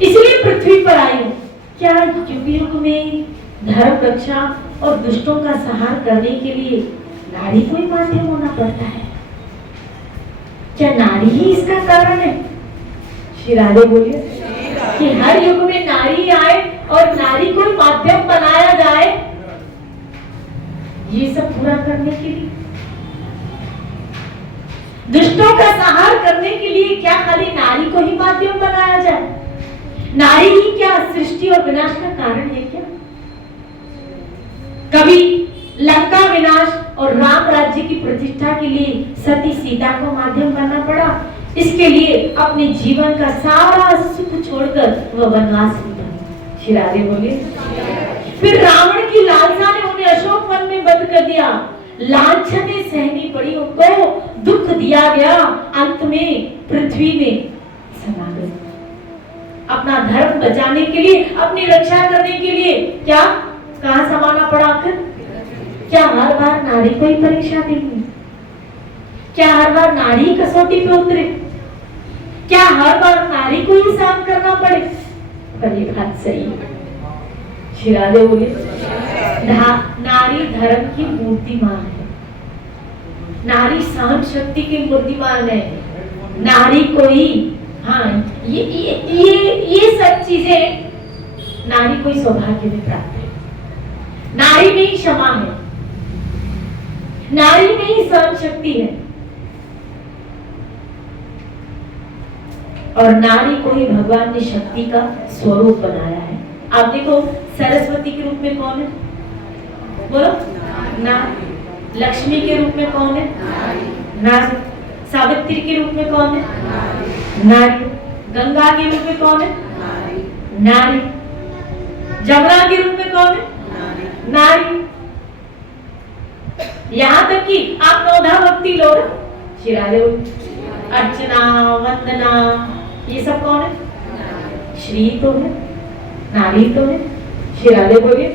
इसलिए पृथ्वी पर आई हूँ। क्या युग में धर्म रक्षा और दुष्टों का संहार करने के लिए नारी को ही माध्यम होना पड़ता है? क्या नारी ही इसका कारण है? श्री राधे बोलिए कि हर युग में नारी आए और नारी को माध्यम बनाया जाए ये सब पूरा करने के लिए, दुष्टों का संहार करने के लिए। क्या खाली नारी को ही माध्यम बनाया जाए? नारी ही क्या सृष्टि और विनाश का कारण है क्या? कभी लंका विनाश और राम राज्य की प्रतिष्ठा के लिए सती सीता को माध्यम बनना पड़ा। इसके लिए अपने जीवन का सारा सुख छोड़कर वह वनवास में गई। श्री राधे बोलिए। फिर रावण की लालसा ने उन्हें अशोक वन में बंद कर दिया। लांछनें सहनी पड़ी, उनको दुख दिया गया, अंत में पृथ्वी में समा गए। अपना धर्म बचाने के लिए, अपनी रक्षा करने के लिए क्या कहां समाना पड़ा आखिर? क्या हर बार नारी को ही परीक्षा देंगी? क्या हर बार नारी कसौटी पे उतरे? क्या हर बार नारी को ही शांत करना पड़े? पर ये बात सही है। श्री राधे बोले नारी धर्म की मूर्तिमान है, नारी सहन शक्ति की मूर्तिमान है। नारी को ही, हाँ, ये सब चीजें नारी को ही सौभाग्य में प्राप्त है। नारी में ही क्षमा है, नारी में ही सहन शक्ति है, और नारी को ही भगवान ने शक्ति का स्वरूप बनाया है। आप देखो सरस्वती के रूप में कौन है? बोलो नारी। लक्ष्मी के रूप में कौन है? नारी। सावित्री के रूप में कौन है? नारी। गंगा के रूप में कौन है? नारी। जमुना के रूप में कौन है? नारी। यहाँ तक कि आप नौधा भक्ति लो, श्री राधे अर्चना वंदना, ये सब कौन है? श्री तो है, नारी तो है। श्री राधे बोलिए।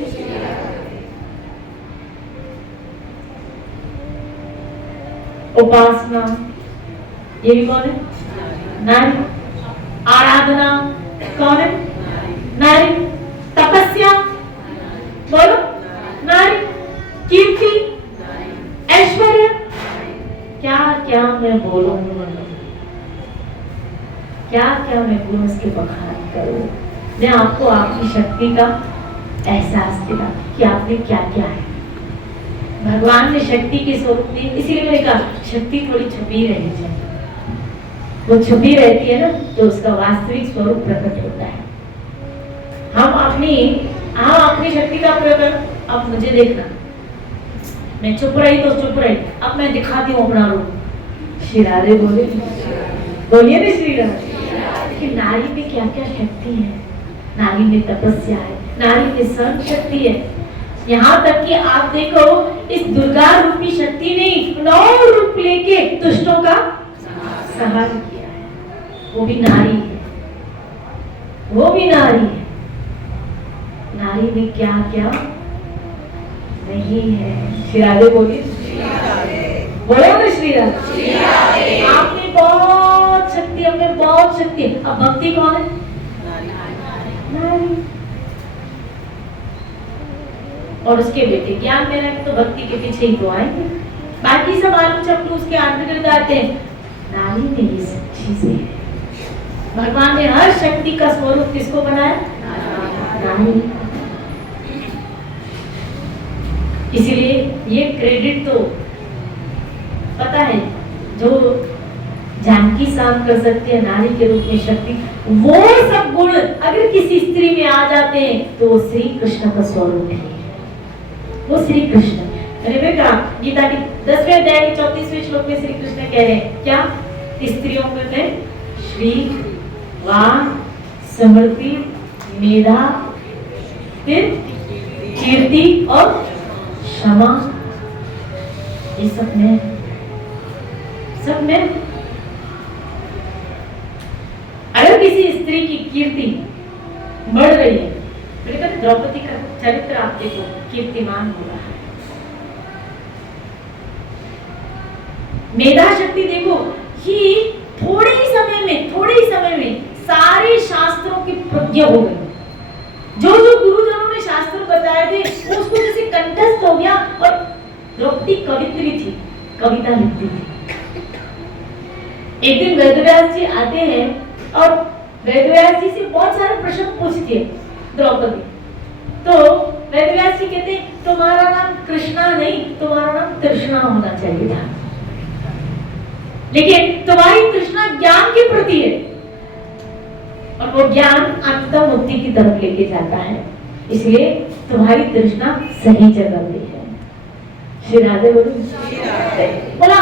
उपासना, ये भी कौन है? नारी। आराधना कौन है? नारी। तपस्या बोलो, नारी। कीर्ति, ऐश्वर्य, क्या क्या मैं बोलूं, क्या क्या मैं बोलूं, उसके बखान करूं। मैं आपको आपकी शक्ति का एहसास दिला कि आपने क्या क्या है। भगवान ने शक्ति के स्वरूप में, इसीलिए मैंने कहा शक्ति थोड़ी छुपी रहनी चाहिए। वो छुपी रहती है ना तो उसका वास्तविक स्वरूप प्रकट होता है। हम अपनी शक्ति का प्रकट, अब मुझे देखना, मैं चुप रही तो चुप रही, अब मैं दिखाती हूँ अपना रूप। श्री राधे बोले, बोलिए ना श्री राधे। कि नारी में क्या क्या शक्ति है। नारी में तपस्या है, नारी में सहन शक्ति है। यहाँ तक कि आप देखो इस दुर्गा रूपी शक्ति ने 9 रूप लेके दुष्टों का संहार किया है। वो भी नारी है, वो भी नारी है। नारी में क्या क्या नहीं है। श्री राधे बोलिए, बोलो ना श्री राधे। आपने बहुत शक्ति, हमने बहुत शक्ति। अब भक्ति कौन है? नारी। और उसके बेटे ज्ञान देना है तो भक्ति के पीछे ही तो आएंगे। बाकी सब आलू चप्पू उसके आगे गिर जाते हैं। नारी में ये सब चीजें हैं। भगवान ने हर शक्ति का स्वरूप किसको बनाया? नारी। इसलिए ये क्रेडिट तो पता है, जो जानकी शांत कर सकती है नारी के रूप में शक्ति, वो सब गुण अगर किसी स्त्री में आ जाते हैं तो वो श्री कृष्ण का स्वरूप है। वो श्री कृष्ण, मैंने भी कहा गीता की 10वें अध्याय के 34वें श्लोक में श्री कृष्ण कह रहे हैं क्या? स्त्रियों में मैं श्री, वाण, समृद्धि, मेधा, फिर कीर्ति और क्षमा, ये सब में अगर किसी स्त्री की कीर्ति बढ़ रही है, मैंने कहा द्रौपदी का चरित्र आप देखो, कीर्तिमान हो रहा है। मेधा शक्ति देखो कि थोड़े ही समय में सारे शास्त्रों की प्रज्ञा हो गई। जो जो गुरुजनों ने शास्त्र बताए थे वो उसको जैसे कंठस्थ हो गया। और द्रौपदी कवित्री थी, कविता लिखती थी। एक दिन वेदव्यास जी आते हैं और वेदव्यास जी से बहुत सारे प्रश्न पूछती है द्रौपदी। तो वेदव्यास जी कहते हैं तुम्हारा नाम कृष्णा नहीं, तुम्हारा नाम तृष्णा होना चाहिए था, लेकिन तुम्हारी तृष्णा ज्ञान के प्रति है और वो ज्ञान अंततः मुक्ति की तरफ लेके जाता है, इसलिए तुम्हारी तृष्णा सही जगह पे है। श्री राधे बोला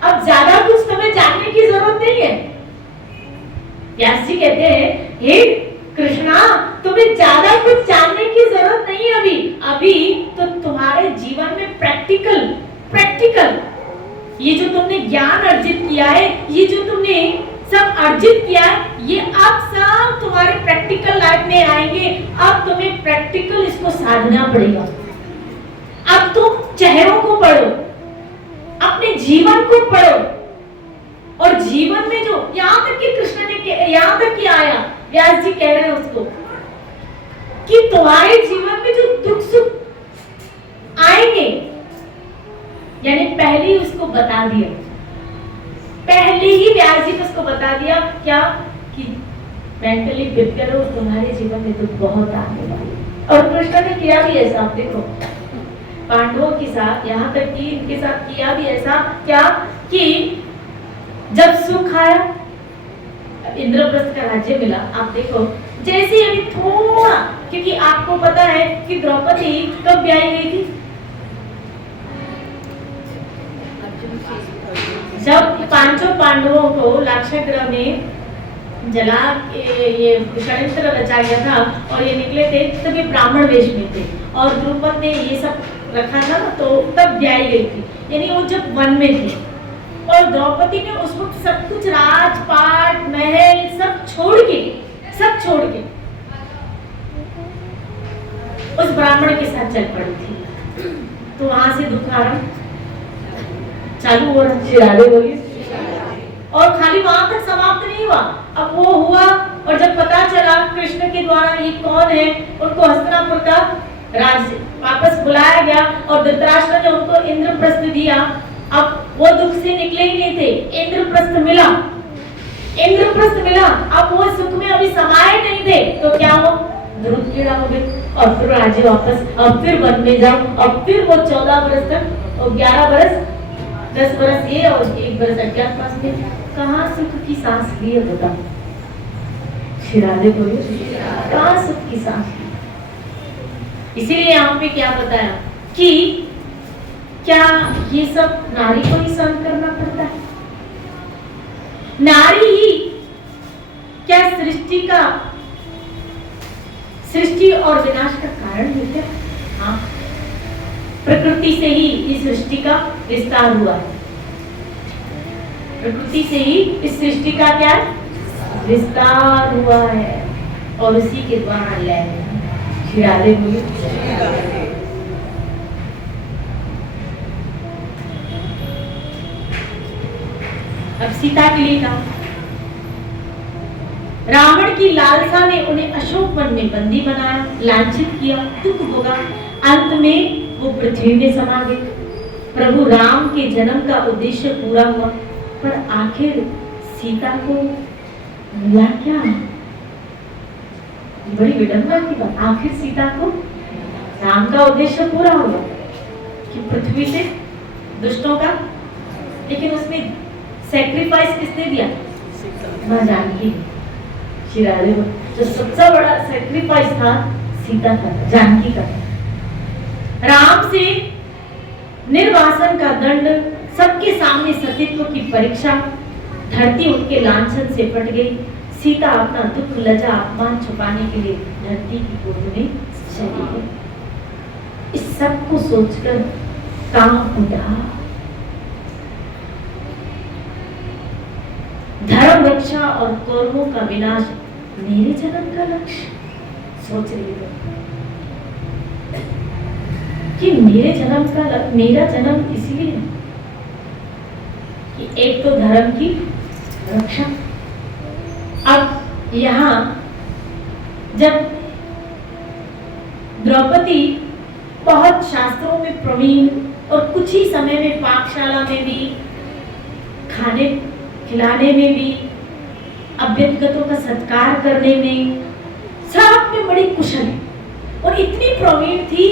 अब ज्यादा कुछ तुम्हें जानने की जरूरत नहीं है। व्यास जी कहते हैं हे कृष्णा, तुम्हें ज्यादा कुछ जानने की जरूरत नहीं है। अभी तो तुम्हारे जीवन में प्रैक्टिकल ये जो तुमने ज्ञान अर्जित किया है, ये जो तुमने सब अर्जित किया है, ये अब सब तुम्हारे प्रैक्टिकल लाइफ में आएंगे। अब तुम्हें प्रैक्टिकल इसको साधना पड़ेगा। अब तुम चेहरों को पढ़ो, अपने जीवन को पढ़ो और और जीवन में जो यहाँ तक कि कृष्ण ने यहाँ तक कि आया, व्यास जी कह रहे हैं उसको कि तुम्हारे जीवन में जो दुख सुख आएंगे, यानी पहले ही उसको बता दिया, पहले ही व्यास जी ने उसको बता दिया क्या कि मेंटली प्रिपेयर हो, तुम्हारे जीवन में दुख बहुत आने वाले। और कृष्ण ने किया भी ऐसा, आप देखो पांडवों के साथ, यहाँ तक कि इनके साथ किया भी ऐसा क्या कि जब सुख आया, इंद्रप्रस्थ का राज्य मिला, आप देखो जैसे अभी थोड़ा, क्योंकि आपको पता है कि द्रौपदी कब ब्याही गई थी, जब पांचों पांडवों को लाक्षागृह में जला ये षड्यंत्र रचा गया था और ये निकले थे, तब ये ब्राह्मण वेश में थे और द्रुपद ने ये सब रखा था ना, तो तब ब्याही गई थी, यानी वो जब वन में थे। और द्रौपदी ने उस वक्त सब कुछ, राजपाट महल सब छोड़ के उस ब्राह्मण के साथ चल पड़ी थी। तो वहां से दुख आरंभ चालू हो रहा, शिराले बोलिए। और खाली वहां तक समाप्त नहीं हुआ, अब वो हुआ और जब पता चला कृष्ण के द्वारा ये कौन है, उनको हस्तिनापुर का राज्य वापस बुलाया गया और धृतराष्ट्र ने उनको इंद्रप्रस्थ दिया। अब वो दुख से निकले ही नहीं थे, इंद्रप्रस्थ मिला, अब वो सुख में अभी समाये नहीं थे, तो क्या हो, ध्रुव पीड़ा हो गई और फिर राज्य वापस, अब फिर वन में जाओ, अब फिर वो 14 बरस तक और 11 बरस 10 बरस ये और 1 बरस अज्ञातवास में, कहाँ सुख की सांस ली है बताओ, शिराले बोलिए, कहाँ सुख की सांस ली। इसीलिए यहाँ पे क्या बताया कि क्या ये सब नारी को ही सहन करना पड़ता है, नारी ही क्या सृष्टि और विनाश का कारण है क्या? हाँ, प्रकृति से ही इस सृष्टि का विस्तार हुआ है, प्रकृति से ही इस सृष्टि का क्या विस्तार हुआ है और उसी के द्वारा लय शिराले बोलिए। अब सीता के लिए कहा, रावण की लालसा ने उन्हें अशोक वन में बंदी बनाया, लांछित किया, दुख भोगा, अंत में वो पृथ्वी में समा गए। प्रभु राम के जन्म का उद्देश्य पूरा हुआ, पर आखिर सीता को मिला क्या? बड़ी विडंबना की बात, आखिर सीता को राम का उद्देश्य पूरा हुआ कि पृथ्वी से दुष्टों का, लेकिन उसमें सैक्रिफाइस किसने दिया? मां जानकी, शिराले जो सबसे बड़ा सैक्रिफाइस था सीता का, जानकी का। राम से निर्वासन का दंड, सबके सामने सतीत्व की परीक्षा, धरती उनके लांछन से फट गई। सीता अपना दुख लज्जा अपमान छुपाने के लिए धरती की गोद में चली गई। इस सब को सोचकर काम उठा, धर्म रक्षा और कौरवों का विनाश मेरे जन्म का लक्ष्य। सोच रही हो कि मेरा जन्म इसलिए कि एक तो धर्म की रक्षा। अब यहाँ जब द्रौपदी बहुत शास्त्रों में प्रवीण और कुछ ही समय में पाकशाला में भी, खाने खिलाने में भी, अभ्युगतों का सत्कार करने में, सब में बड़ी कुशल है और इतनी प्रवीण थी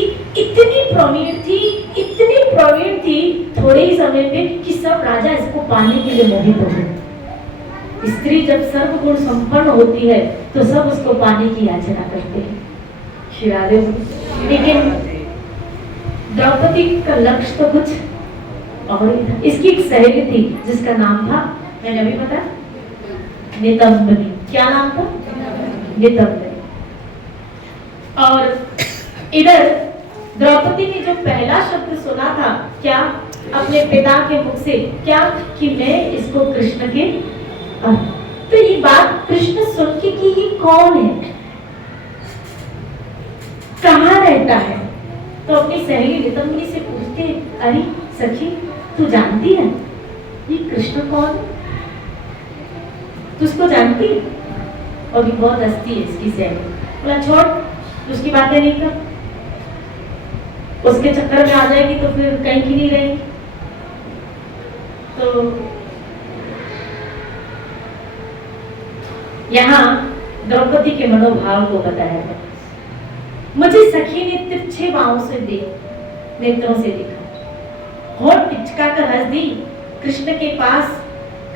थोड़े ही समय में कि सब राजा इसको पाने के लिए मोहित हो गए। स्त्री जब सर्वगुण संपन्न होती है तो सब उसको पाने की याचना करते हैं, शिराले। लेकिन द्रौपदी का लक्ष्य तो कुछ और ही था। इसकी एक सहेली थी जिसका नाम था, मैंने अभी बताया, नितंबनी। क्या नाम था? नितंबनी। और इधर द्रौपदी ने जो पहला शब्द सुना था क्या अपने पिता के मुख से, क्या कि मैं इसको कृष्ण के, तो ये बात कृष्ण सुन के कि ये कौन है, कहाँ रहता है, तो अपनी सहेली नितंबनी से पूछते, अरे सखी तू जानती है ये कृष्ण कौन है? तू उसको जानती है? और भी बहुत हंसती है इसकी सहेली। बोला छोड़, तू उसकी बातें नहीं कर, उसके चक्कर में आ जाएगी तो फिर कहीं की नहीं रहेगी। तो यहाँ द्रौपदी के मनोभाव को बताया गया। मुझे सखी ने तिरछे बाहों से नेत्रों से देखा, होठ पिचका कर हंस दी। कृष्ण के पास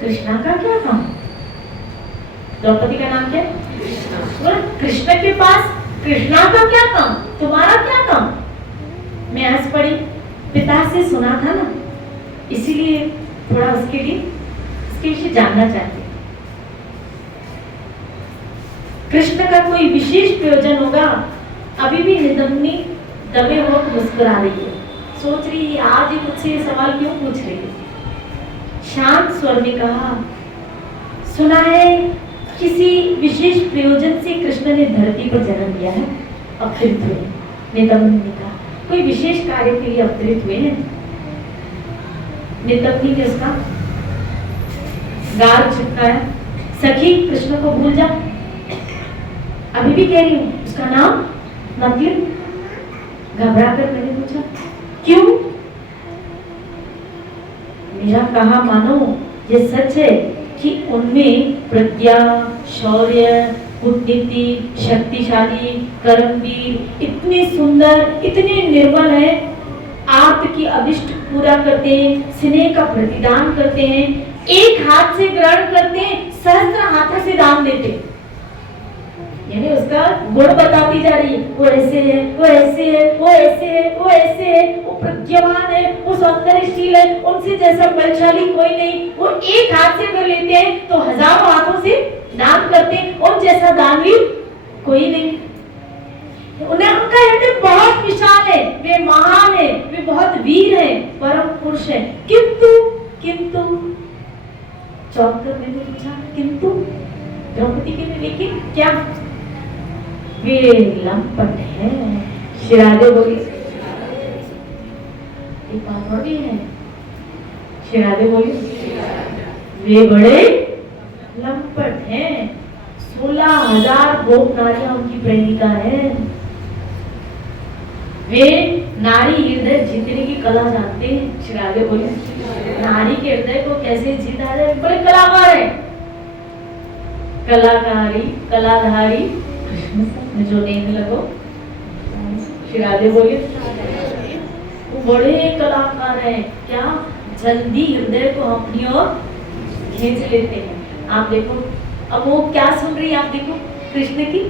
कृष्णा का क्या काम? द्रौपदी का नाम क्या? कृष्णा। कृष्ण के पास कृष्णा का क्या काम? तुम्हारा क्या काम? मैं हंस पड़ी। पिता से सुना था ना, इसीलिए थोड़ा उसके विषय जानना चाहती। कृष्ण का कोई विशेष प्रयोजन होगा। अभी भी निदम्नी दबे हुए मुस्कुरा रही है, सोच रही है आज ही मुझसे ये सवाल क्यों पूछ रही है। शांत स्वर में कहा, सुना है किसी विशेष प्रयोजन से कृष्ण ने धरती पर जन्म लिया है, अवतरित हुए। निदम्नी ने कहा, कोई विशेष कार्य के लिए अवतरित हुए हैं। निदम्नी ने उसका गाल चिपकाया। सखी, कृष्ण को भूल जा। अभी भी कह रही हूँ, उसका नाम मत ले। घबरा कर मैंने पूछा, क्यों? मेरा कहा मानो ये सच है कि उनमें प्रज्ञा, शौर्य, कूटनीति, शक्तिशाली, कर्मवीर, इतने सुंदर, इतने निर्बल है, आपकी अभिष्ट पूरा करते हैं, स्नेह का प्रतिदान करते हैं, एक हाथ से ग्रहण करते हैं, सहस्त्र हाथों से दान देते हैं। यानी उसका गुण बताती जा रही है, वो ऐसे है, वो ऐसे है, वो ऐसे है, वो ऐसे है, वो प्रज्ञावान है, वो सौंदर्यशील है, उनसे जैसा बलशाली कोई नहीं, वो एक हाथ से कर लेते हैं तो हजारों हाथों से दान करते हैं, उन जैसा दानवीर कोई नहीं। उन्हें उनका हृदय बहुत विशाल है, वे महान है, वे बहुत वीर है, परम पुरुष है। किंतु चौंक कर मैंने पूछा, किंतु? द्रौपदी के लिए लेकिन क्या? वे लंपट है। शिरादे बोली, एक बात और भी है। शिरादे बोली, वे बड़े लंपट हैं। 16,000 गोप नारियां उनकी प्रेमिका है। वे नारी हृदय जीतने की कला जानते हैं। शिरादे बोले, नारी के हृदय को कैसे जीता जाए? बड़े कलाकार है। कलाधारी जो देख लगो। शिरादे बोले, वो बड़े कलाकार है, क्या जल्दी हृदय को अपनी ओर खींच लेते हैं। आप देखो, अब वो क्या सुन रही है, आप देखो कृष्ण की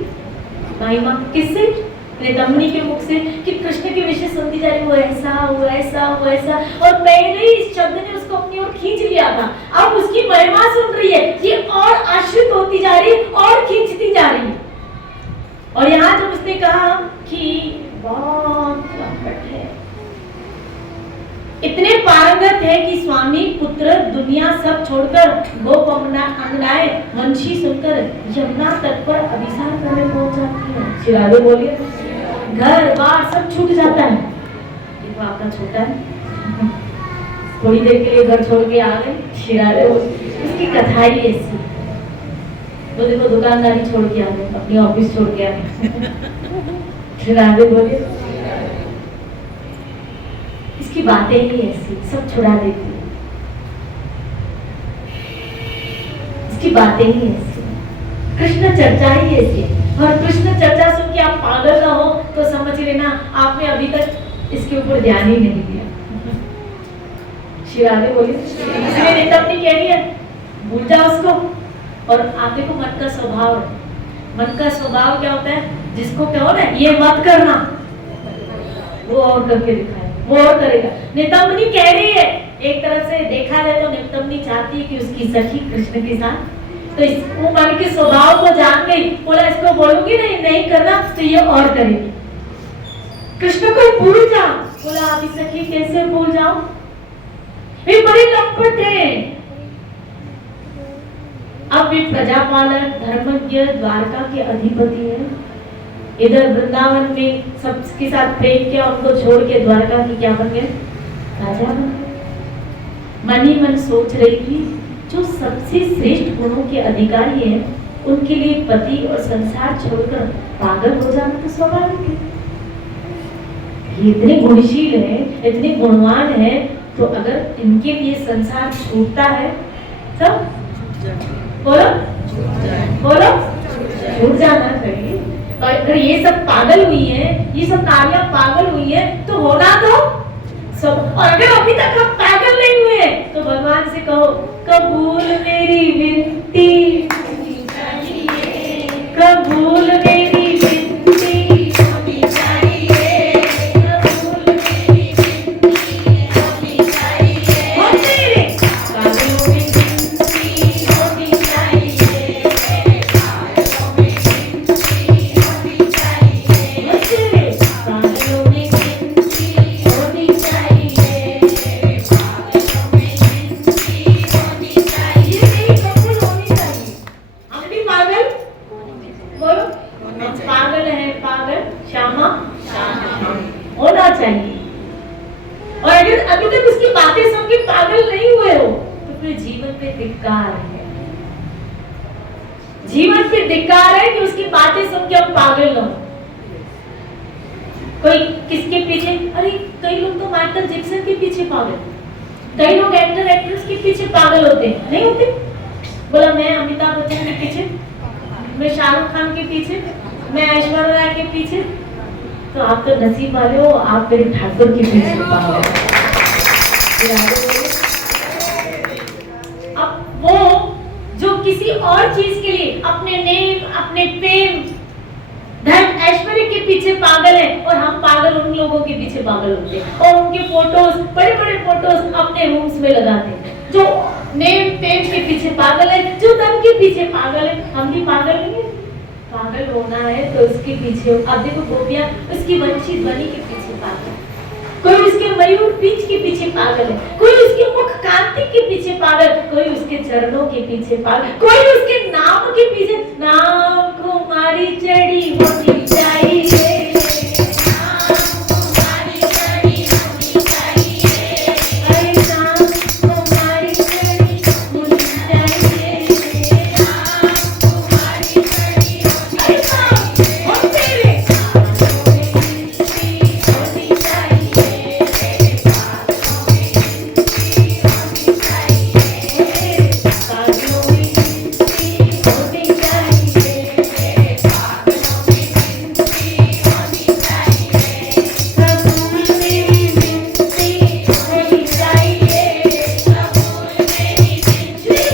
महिमा किससे? निदम्नी के मुख से, कि कृष्ण के विषय सुनती जा रही, वो ऐसा, वो ऐसा, वो ऐसा, और पहले ही इस शब्द ने उसको अपनी ओर खींच लिया था। अब उसकी महिमा सुन रही है, ये और आश्रित होती जा रही है और खींचती जा रही है। और यहाँ जब उसने कहा कि बहुत लंपट है, इतने पारंगत है कि स्वामी पुत्र दुनिया सब छोड़कर गोप अंगनाएं वंशी सुनकर यमुना तट पर अभिसार करने पहुंच जाती है। शिरादे बोलिए, घर बार सब छूट जाता है। देखो आपका छोटा है, थोड़ी देर के लिए घर छोड़ के आ गए। शिरादे उसकी कथा ही ऐसी। तो देखो दुकानदारी छोड़ के आ गए, अपनी ऑफिस छोड़ के आ गए। शिरादे बोलिए, इसकी बातें ही ऐसी, सब छुड़ा देती है। इसकी बातें ही ऐसी, कृष्ण चर्चा ही ऐसी। और कृष्ण चर्चा सुन के आप पागल ना हो तो समझ लेना आपने अभी तक इसके ऊपर ध्यान ही नहीं दिया। शिरादे बोली, इसलिए नेता अपनी कह रही है, भूल जाओ उसको। और आप देखो मन का स्वभाव, मन का स्वभाव क्या होता है? जिसको कहो ना ये मत करना, वो और करके दिखाए, वो और करेगा। नितंबनी कह रही है, एक तरफ से देखा जाए तो नितंबनी चाहती है कि उसकी सखी कृष्ण के साथ, तो वो मन के स्वभाव को जान गई, बोला इसको बोलूंगी नहीं करना तो ये और करेगी। कृष्ण को भूल जा, बोला अभी सखी कैसे भूल जाऊं? वे बड़े लंपट है। अब वे प्रजापालक, धर्मज्ञ, द्वारका के अधिपति हैं। इधर वृंदावन में सबके साथ प्रेम किया, उनको छोड़ के द्वारका की क्या बन गए? राजा बन गए। मन ही मन सोच रही थी जो सबसे श्रेष्ठ गुणों के अधिकारी हैं, उनके लिए पति और संसार छोड़कर पागल हो जाना तो स्वाभाविक है। ये इतने गुणशील हैं, इतने गुणवान हैं, तो अगर इनके लिए संसार छूटता है तब बोलो बोलो छूट जाना चाहिए। और अगर ये सब पागल हुई है, ये सब नारियां पागल हुई है, तो होना तो सब। और अगर अभी तक हम पागल नहीं हुए तो भगवान से कहो कबूल मेरी विनती, कबूल मेरी विनती, कबूल मेरी विनती होनी चाहिए, पागलों में विनती होनी चाहिए, पागलों में विनती होनी चाहिए, पागलों में विनती होनी चाहिए, पागलों में विनती होनी चाहिए। ये कबूल होनी चाहिए। हम भी पागल बोलो, पागल है, पागल श्यामा होना चाहिए। और अगर अभी तक उसकी बातें सुन के पागल नहीं हुए हो तो फिर जीवन पे धिक्कार है, जीवन पे धिक्कार है कि उसकी बातें सुन के हम पागल ना हो। कोई किसके पीछे, अरे कई लोग तो माइकल जैक्सन के पीछे पागल, कई लोग एक्टर एक्ट्रेस के पीछे पागल होते हैं, नहीं होते? बोला मैं अमिताभ बच्चन के पीछे, मैं शाहरुख खान के पीछे, मैं ऐश्वर्या राय के पीछे, तो आप तो नसीब वाले हो, आप मेरे ठाकुर के पीछे पागल हो। अब वो जो किसी और चीज के लिए अपने नेम, अपने फेम, धन, ऐश्वर्य के पीछे पागल है, और हम पागल उन लोगों के पीछे पागल होते हैं और उनके फोटोज, बड़े बड़े फोटोज अपने रूम्स में लगाते हैं। जो नेम फेम के पीछे पागल है, जो धन के पीछे पागल है, हम भी पागल नहीं है? पागल होना है तो उसके पीछे, अब देखो गोपियां उसकी वंचित बनी के पीछे पागल है, कोई उसके मयूर पीछ के पीछे पागल है, कोई उसके मुख कांति के पीछे पागल, कोई उसके चरणों के पीछे पागल, कोई उसके नाम के पीछे, नाम कुमारी चढ़ी होनी चाहिए, नाम कुमारी चढ़ी होनी चाहिए, अरे नाम कुमारी चढ़ी होनी चाहिए, नाम कुमारी चढ़ी होनी चाहिए, हम तेरे होनी चाहिए, पागलों में होनी चाहिए, पागलों में विनती होनी चाहिए, कबूल मेरी विनती होनी चाहिए, कबूल मेरी विनती होनी चाहिए,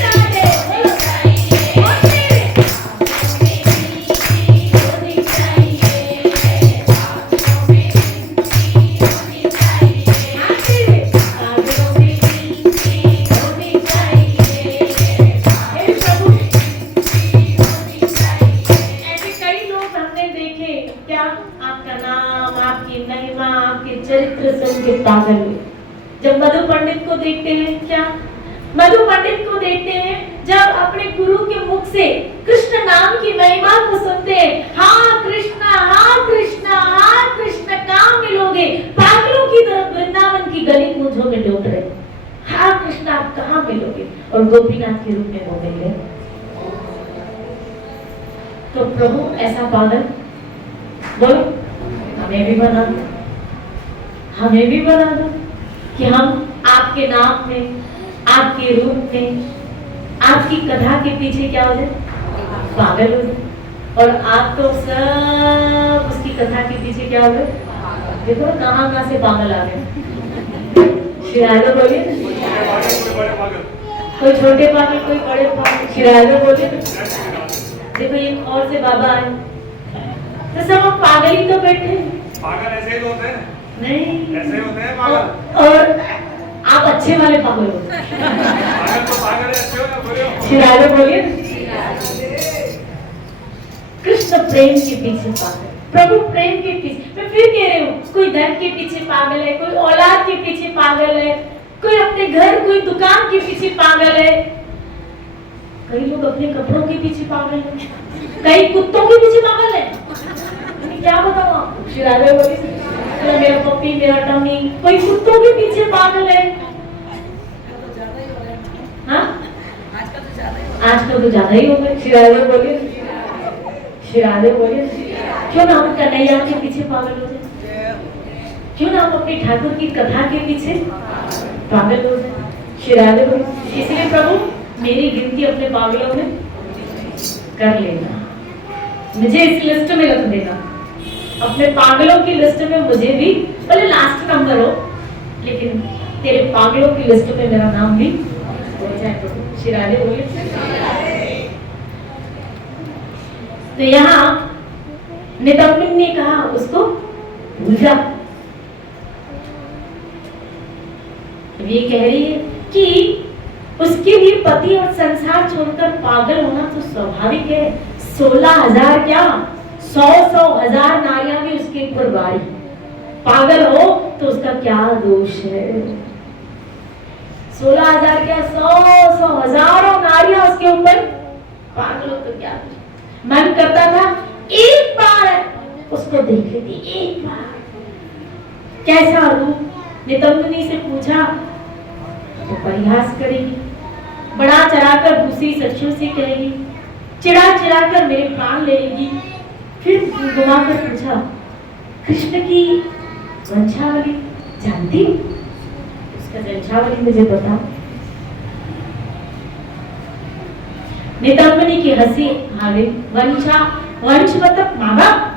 और तेरे पागलों में विनती होनी चाहिए, पागलों में विनती होनी चाहिए, हाँ तेरे पागलों में विनती होनी चाहिए, हे प्रभु ऐसे कई लोग हमने देखे, क्या आपका नाम, आपकी महिमा, आपके चरित्र सुन के पागल हुए। जब मधु पंडित को देखते हैं, क्या मधु पंडित को देखते हैं, जब अपने गुरु के मुख से कृष्ण नाम की महिमा को सुनते हैं, हाँ कृष्णा, हाँ कृष्णा, हाँ कृष्ण, कहाँ मिलोगे? पागलों की तरह वृंदावन की गली कूंजों में डूब रहे, हाँ कृष्ण आप कहाँ मिलोगे? और गोपीनाथ के रूप में हो गए हैं। तो प्रभु ऐसा पागल बोलो हमें भी बना दो, हमें भी बना दो कि हम आपके नाम में, आपके रूप में, आपकी कथा के पीछे क्या हो जाए? पागल हो जाए। और आप तो सब उसकी कथा के पीछे क्या हो गए? देखो कहाँ कहाँ से पागल आ गए। शिरालो बोलिए, कोई छोटे पागल, कोई बड़े पागल। शिरालो बोलिए, देखो ये और से बाबा आए, तो सब हम पागल ही तो बैठे। पागल ऐसे ही होते हैं, नहीं ऐसे ही होते हैं पागल। और आप अच्छे वाले पागल हो। पागल तो पागल है, अच्छे हो ना बुरे हो। शिरालो बोलिए, कृष्ण प्रेम के पीछे पागल, प्रभु प्रेम के पीछे। मैं फिर कह रही हूँ, कोई धन के पीछे पागल है, कोई औलाद के पीछे पागल है, कोई अपने घर, कोई दुकान के पीछे पागल है, कई लोग अपने कपड़ों के पीछे पागल है, कई कुत्तों के पीछे पागल है। क्या बताऊं आपको? शिराले बोलिए, मेरा पप्पी, मेरा टमी, कोई कुत्तों के पीछे पागल है। हाँ आजकल तो ज्यादा ही हो गए। शिराधे बोलिए, शिराधे बोलिए। क्यों ना हम कन्हैया के पीछे पागल हो जाए, क्यों ना हम अपने ठाकुर की कथा के पीछे पागल हो जाए। शिराधे बोलिए। इसलिए प्रभु मेरी गिनती अपने पागलों में कर लेना, मुझे इस लिस्ट में रख देना, अपने पागलों की लिस्ट में मुझे भी, भले लास्ट नंबर हो लेकिन तेरे पागलों की लिस्ट में मेरा नाम भी हो जाए प्रभु। शिराधे बोलिए। तो यहाँ नितंबिन ने कहा उसको भूल जा। ये कह रही है कि उसके लिए पति और संसार छोड़कर पागल होना तो स्वाभाविक है। 16,000 क्या 100,000 नारियां भी उसके ऊपर भारी, पागल हो तो उसका क्या दोष है। 16,000 क्या 100 हजारों नारियां उसके ऊपर पागल हो तो क्या दोष। मन करता था एक बार उसको देख लेती, एक बार कैसा रूप। नितंबिनी से पूछा तो परिहास करेगी, बड़ा चढ़ाकर दूसरी सखियों से कहेगी, चिढ़ा चिढ़ा कर मेरे प्राण ले लेगी। फिर गुमाकर पूछा कृष्ण की वंशावली जानती हो? उसका वंशावली मुझे बताओ। नितंबिनी की हंसी हावे वंश मतलब माँ बाप,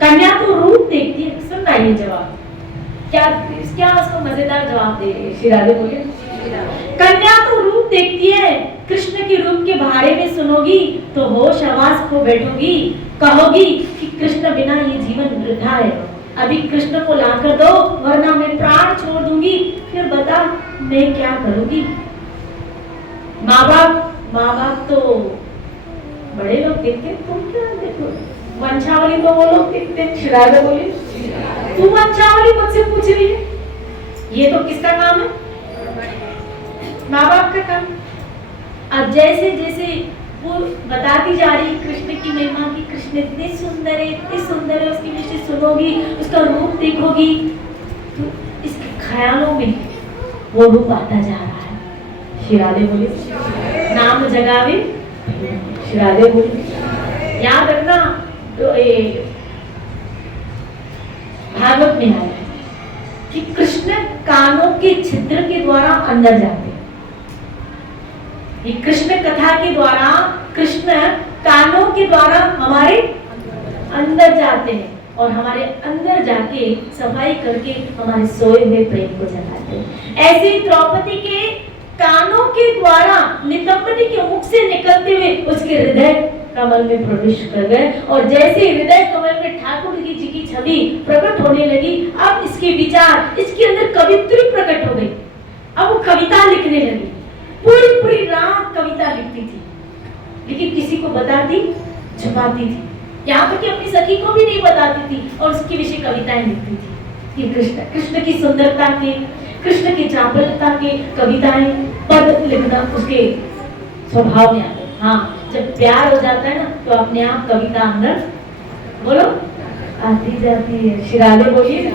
कन्या तो रूप देखती है। सुनना ये जवाब क्या उसको मजेदार जवाब दे रही है। शिराधे बोले। कन्या तो रूप देखती है, कृष्ण के रूप के बारे में सुनोगी तो होश आवाज खो बैठोगी, कहोगी कि कृष्ण बिना ये जीवन वृथा है, अभी कृष्ण को लाकर दो वरना मैं प्राण छोड़ दूंगी। फिर बता मैं क्या करूंगी। माँ बाप तो बड़े लोग देखते, तुम क्या देखो, वंशावली तो वो लोग देखते। शिराधे बोले। तू वंशावली मुझसे पूछ रही है, ये तो किसका काम है? माँ बाप का काम। अब जैसे जैसे वो बताती जा रही कृष्ण की महिमा की, कृष्ण इतने सुंदर है, इतने सुंदर है, उसकी विषय सुनोगी, उसका रूप देखोगी तो इसके ख्यालों में वो रूप आता जा रहा है। शिराधे बोले। नाम जगावे। शिराधे बोले। याद रखना तो भागवत में आया है कि कृष्ण कानों के छिद्र के द्वारा अंदर जाते हैं। कृष्ण कथा के द्वारा कृष्ण कानों के द्वारा हमारे अंदर जाते हैं और हमारे अंदर जाके सफाई करके हमारे सोए हुए प्रेम को जगाते हैं। ऐसे द्रौपदी के कानों के द्वारा नितंबिनी के मुख से निकलते हुए उसके हृदय कमल में प्रवेश कर गए और जैसे हृदय कमल में ठाकुर जी की छवि प्रकट होने लगी, अब इसके विचार, इसके अंदर कवित्री प्रकट हो गई। अब वो कविता लिखने लगी, पूरी रात कविता लिखती थी, लेकिन किसी को बताती छुपाती थी, यहाँ तक कि अपनी सखी को भी नहीं बताती थी और उसके विषय कविताएं लिखती थी। ये कृष्ण की सुंदरता के, कृष्ण की चापलता के कविताएं, पद लिखना उसके स्वभाव में आ गया। हाँ, जब प्यार हो जाता है ना तो अपने आप कविता अंदर बोलो आती जाती है। शिराधे बोलिए।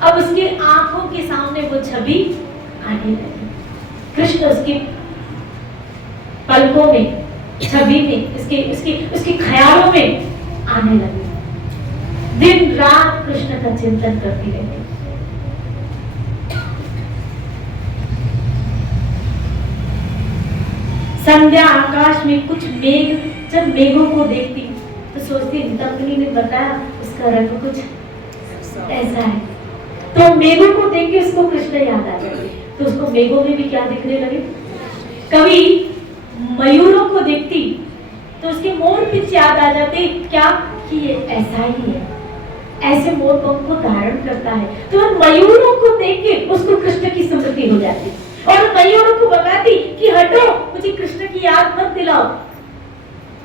अब उसके आंखों के सामने वो छवि आने लगी, कृष्ण उसके पलकों में, छवि में, उसके ख्यालों में आने लगे। दिन रात कृष्ण का चिंतन करती रहती। संध्या आकाश में कुछ मेघ, जब मेघों को देखती तो सोचती नितंबिनी ने बताया उसका रंग कुछ ऐसा है, तो मेघों को देख के उसको कृष्ण याद आ जाए, तो उसको मेघों में भी क्या दिखने लगे। कभी मयूरों को देखती तो उसके मोर पिच याद आ जाते, क्या कि ये ऐसा ही है, ऐसे मोर पंख को धारण करता है। तो मयूरों को देख के उसको कृष्ण की स्मृति हो जाती और मयूरों को बताती कि हटो, मुझे कृष्ण की याद मत दिलाओ,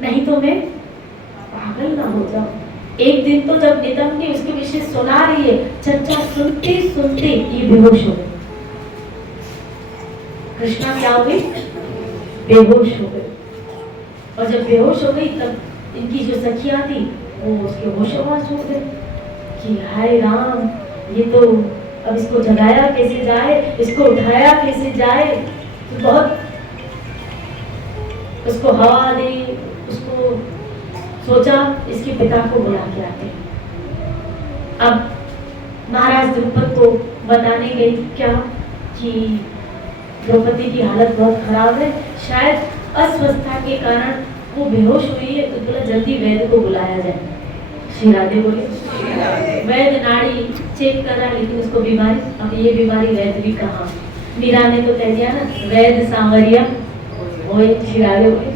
नहीं तो मैं पागल ना हो जाऊं। एक दिन तो जब नितंबिनी उसके विषय सुना रही है, चर्चा सुनते सुनते ये बेहोश हो गई। कृष्णा क्या हो गई? बेहोश हो गई। और जब बेहोश हो गई तब इनकी जो सखियां थी वो उसके होशोवास हो गए कि हाय राम, ये तो अब इसको जगाया कैसे जाए, इसको उठाया कैसे जाए। तो बहुत उसको हवा दी, उसको सोचा इसके पिता को बुला के आते हैं। अब महाराज द्रुपद को बताने गई क्या कि द्रौपदी की हालत बहुत खराब है, शायद अस्वस्थता के कारण वो बेहोश हुई है, तो बोला जल्दी वैद्य को बुलाया जाए। श्री राधे बोले वैद्य नाड़ी चेक कर रहा है, लेकिन उसको बीमारी, अब ये बीमारी वैद्य भी कहाँ, मीरा ने तो कह दिया ना वैद्य सांवरिया। श्री राधे बोले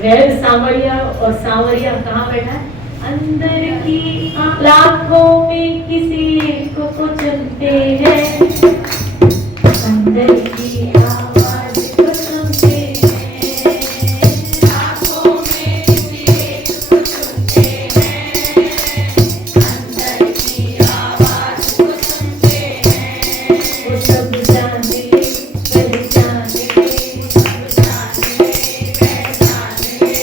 वैद्य सांवरिया, और सांवरिया कहाँ बैठा है, अंदर की लाखों में किसी को चुनते हैं, अंदर की आवाज को सुनते हैं, लाखों में किसी को चुनते हैं, अंदर की आवाज को सुनते हैं, वो सब जान ले पहचान ले, सब जान ले पहचान ले,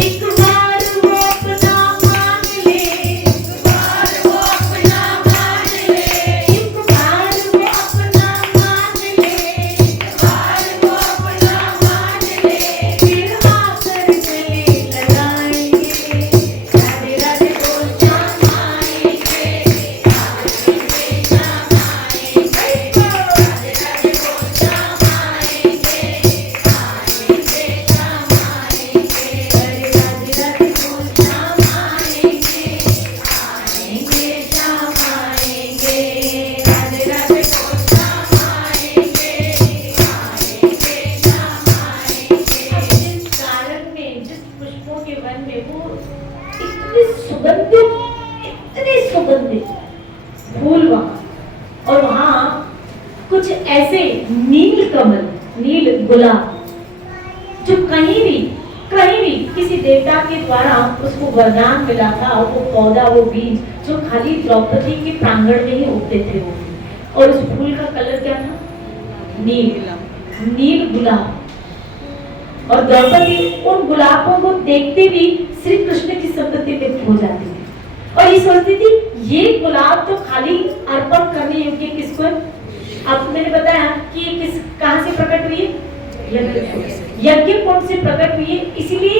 एक बार वो अपना मान ले, एक बार वो अपना मान ले, एक बार वो अपना मान ले, एक बार वो अपना मान ले, फिर आकर गले लगाएंगे, राधे राधे बोल श्याम आएंगे, राधे श्याम आएंगे, राधे राधे बोल श्याम आएंगे, आएंगे श्याम आएंगे, राधे राधे बोल श्याम आएंगे, आएंगे श्याम आएंगे, राधे राधे बोल श्याम आएंगे, आएंगे श्याम आएंगे। अब जिस गार्डन में, जिस पुष्पों के वन में वो इतने सुगंधित फूल वहां, और वहां कुछ ऐसे नील कमल, नील गुलाब, जो कहीं भी किसी देवता के द्वारा उसको वरदान मिला था, वो पौधा, वो बीज जो खाली द्रौपदी के प्रांगण में ही उगते थे वो, और उस फूल का कलर क्या था, नील गुलाब। और द्रौपदी उन गुलाबों को देखते भी श्री कृष्ण की संगति में खो जाती थी, और ये सोचती थी ये गुलाब तो खाली अर्पण करने योग्य किसको है। आपको मैंने बताया कि ये किस कहां से प्रकट हुई है, यज्ञ कुंड से प्रकट हुई है, इसलिए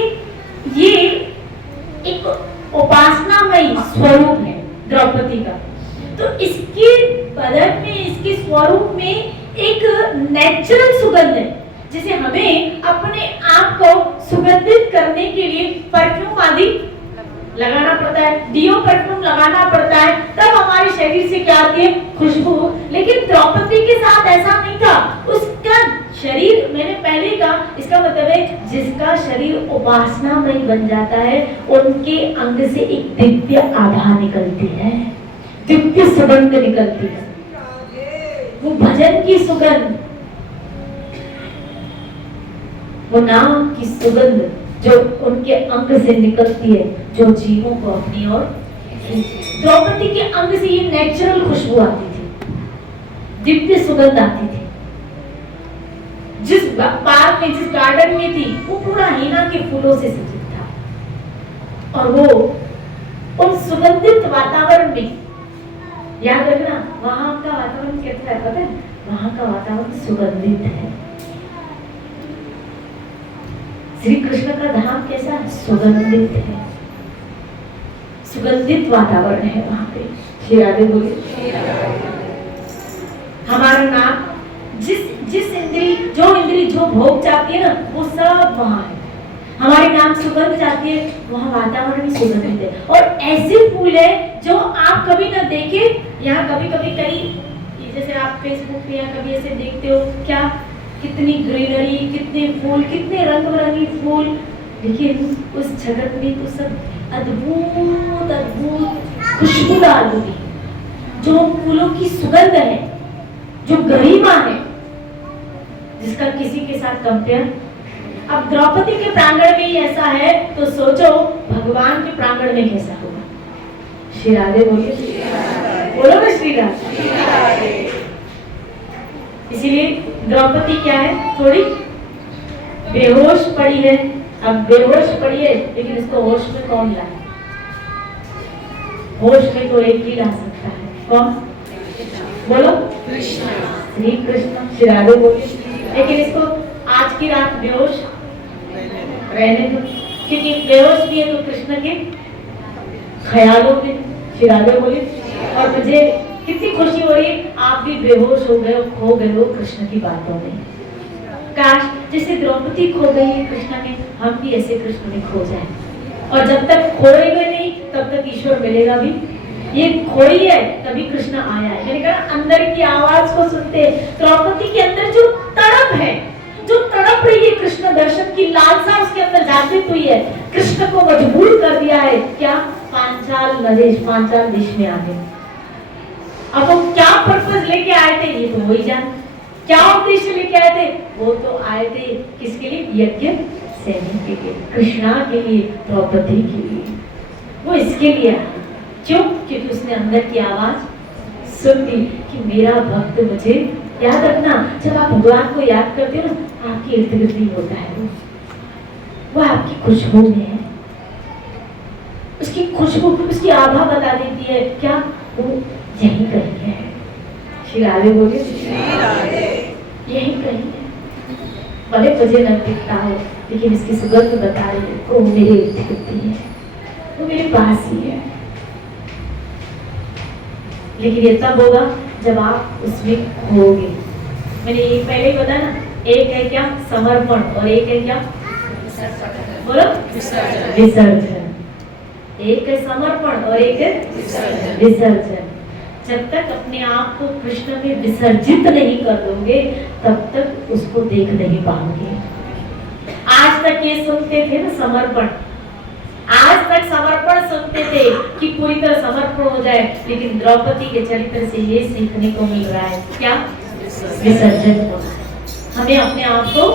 ये एक उपासनामयी स्वरूप है द्रौपदी का। तो इसके बदन में, इसके स्वरूप में एक नेचुरल सुगंध है, जिसे हमें अपने आप को सुगंधित करने के लिए परफ्यूम आदि लगाना पड़ता है, डियो परफ्यूम लगाना पड़ता है, तब हमारे शरीर से क्या आती है, खुशबू। लेकिन द्रौपदी के साथ ऐसा नहीं था, उसका शरीर, मैंने पहले कहा, इसका मतलब है जिसका शरीर उपासनामय बन जाता है, उनके अंग से एक दिव्य आभा निकलती है, दिव्य सुगंध निकलती है, वो भजन की सुगंध, वो नाम की सुगंध जो उनके अंग से निकलती है, जो जीवों को अपनी ओर। द्रौपदी के अंग से ये नेचुरल खुशबू आती थी, दिव्य सुगंध आती थी। जिस पार्क में, जिस गार्डन में थी, वो पूरा हीना के फूलों से सजित था, और वो उन सुगंधित वातावरण में, याद रखना वहां का वातावरण कैसा है पता है, वहां का वातावरण सुगंधित है। श्री कृष्ण का धाम कैसा है, सुगंधित है, सुगंधित वातावरण है वहां पे। श्री राधे बोलिए। हमारा नाम, जिस इंद्री, जो इंद्री जो भोग चाहती है ना, वो सब वहां है। हमारी नाम सुगंध चाहती है, वहां वातावरण भी सुगंधित है। और ऐसे फूल है जो आप कभी ना देखे, यहाँ कभी कभी कहीं, जैसे आप फेसबुक पे या कभी ऐसे देखते हो, क्या कितनी ग्रीनरी, कितने फूल, कितने रंग बिरंगी फूल, लेकिन उस जगत में तो सब अद्भुत अद्भुत खुशबूदार होगी, जो फूलों की सुगंध है, जो गरिमा है, जिसका किसी के साथ कंपेयर। अब द्रौपदी के प्रांगण में ही ऐसा है, तो सोचो भगवान के प्रांगण में कैसा होगा। श्री राधे बोलिए, बोलो ना श्री राधे। इसीलिए द्रौपदी क्या है, थोड़ी बेहोश पड़ी है। अब बेहोश पड़ी है, लेकिन इसको होश में कौन लाए? होश में तो एक ही ला सकता है, कौन? बोलो, कृष्ण, श्री कृष्ण। श्री राधे बोलिए। लेकिन इसको आज की रात बेहोश रहने दो, क्योंकि बेहोश भी है तो कृष्ण के ख्यालों में। श्री राधे बोलिए। और मुझे कितनी खुशी हो रही है, आप भी बेहोश हो गए हो, खो गए हो कृष्ण की बातों में। काश जैसे द्रौपदी खो गई है कृष्ण में, हम भी ऐसे कृष्ण में खो जाए। और जब तक खोएगा नहीं तब तक ईश्वर मिलेगा भी। ये खोई है तभी कृष्ण आया है। मैंने कहा अंदर की आवाज को सुनते, द्रौपदी के अंदर जो तड़प है, जो तड़प रही है कृष्ण दर्शन की लालसा उसके अंदर जागृत हुई है, कृष्ण को मजबूर कर दिया है। क्या? पांचाल देश में आ गए। अब वो क्या पर्पस लेके आए थे ये तो वही जान, क्या उद्देश्य लेके आए थे? वो तो आए थे किसके लिए? यज्ञ सेना के लिए, कृष्णा के लिए, द्रौपदी के लिए। वो इसके लिए आया। क्यों? क्योंकि उसने अंदर की आवाज सुन ली कि मेरा भक्त मुझे याद रखना। जब आप भगवान को याद करते हो ना, आपके इर्द गिर्द ही होता है वो आपकी खुशबू में है। उसकी खुशबू, उसकी आभा बता देती है क्या? वो यही कहीं है। श्री राधे बोलिए। यही कहीं है। भले मुझे न दिखता हो लेकिन इसकी सुगंध बता रही है वो मेरे इर्द गिर्द ही है, वो मेरे पास ही है। लेकिन ये तब होगा जब आप उसमें खोगे। मैंने ये पहले ही बताया ना, एक है क्या? समर्पण, और एक है क्या? बोलो विसर्जन। एक है समर्पण और एक है विसर्जन। जब तक अपने आप को कृष्ण में विसर्जित नहीं कर दोगे तब तक उसको देख नहीं पाओगे। आज तक ये सुनते थे ना समर्पण, आज तक समर्पण सुनते थे कि पूरी तरह समर्पण हो जाए, लेकिन द्रौपदी के चरित्र से ये सीखने को मिल रहा है क्या? विसर्जन होना है। हमें अपने आप को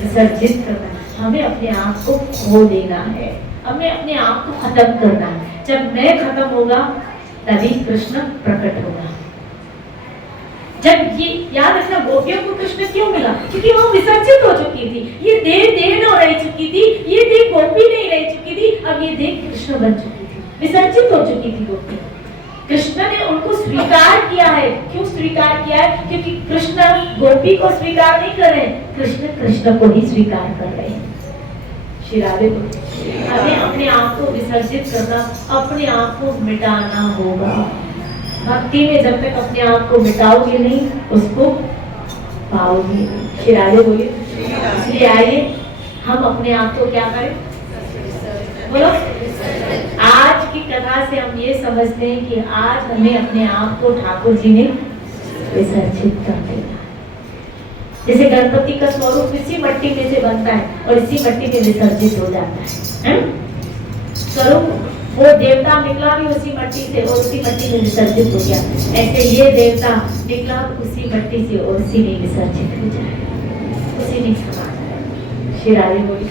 विसर्जित करना है, हमें अपने आप को खो देना है, हमें अपने आप को खत्म करना है। जब मैं खत्म होगा तभी कृष्ण प्रकट होगा। जब ये याद रखना, गोपियों को कृष्ण क्यों मिला? क्योंकि वो विसर्जित हो चुकी थी। ये देह न रह चुकी थी, ये देह गोपी नहीं रह चुकी थी, अब ये देह कृष्ण बन चुकी थी, विसर्जित हो चुकी थी गोपी। कृष्ण ने उनको स्वीकार किया है। क्यों स्वीकार किया है? क्योंकि कृष्ण गोपी को स्वीकार नहीं कर रहे, कृष्ण कृष्ण को ही स्वीकार कर रहे हैं। श्री राधे को हमें अपने आप को विसर्जित करना, अपने आप को मिटाना होगा। भक्ति में जब तक अपने आप को मिटाओगे नहीं उसको पाओगे। श्री राधे बोलिए। इसलिए आइए हम अपने आप को क्या करें? बोलो। आज की कथा से हम ये समझते हैं कि आज हमें अपने आप को ठाकुर जी ने विसर्जित कर देना। जैसे गणपति का स्वरूप इसी मिट्टी में से बनता है और इसी मिट्टी में विसर्जित हो जाता है। स्वरूप वो देवता निकला भी उसी मिट्टी से और उसी मिट्टी में विसर्जित हो गया। ऐसे ये देवता निकला उसी मिट्टी से और उसी में विसर्जित हो जाए, उसी में समा जाए। श्री राधे बोलिए।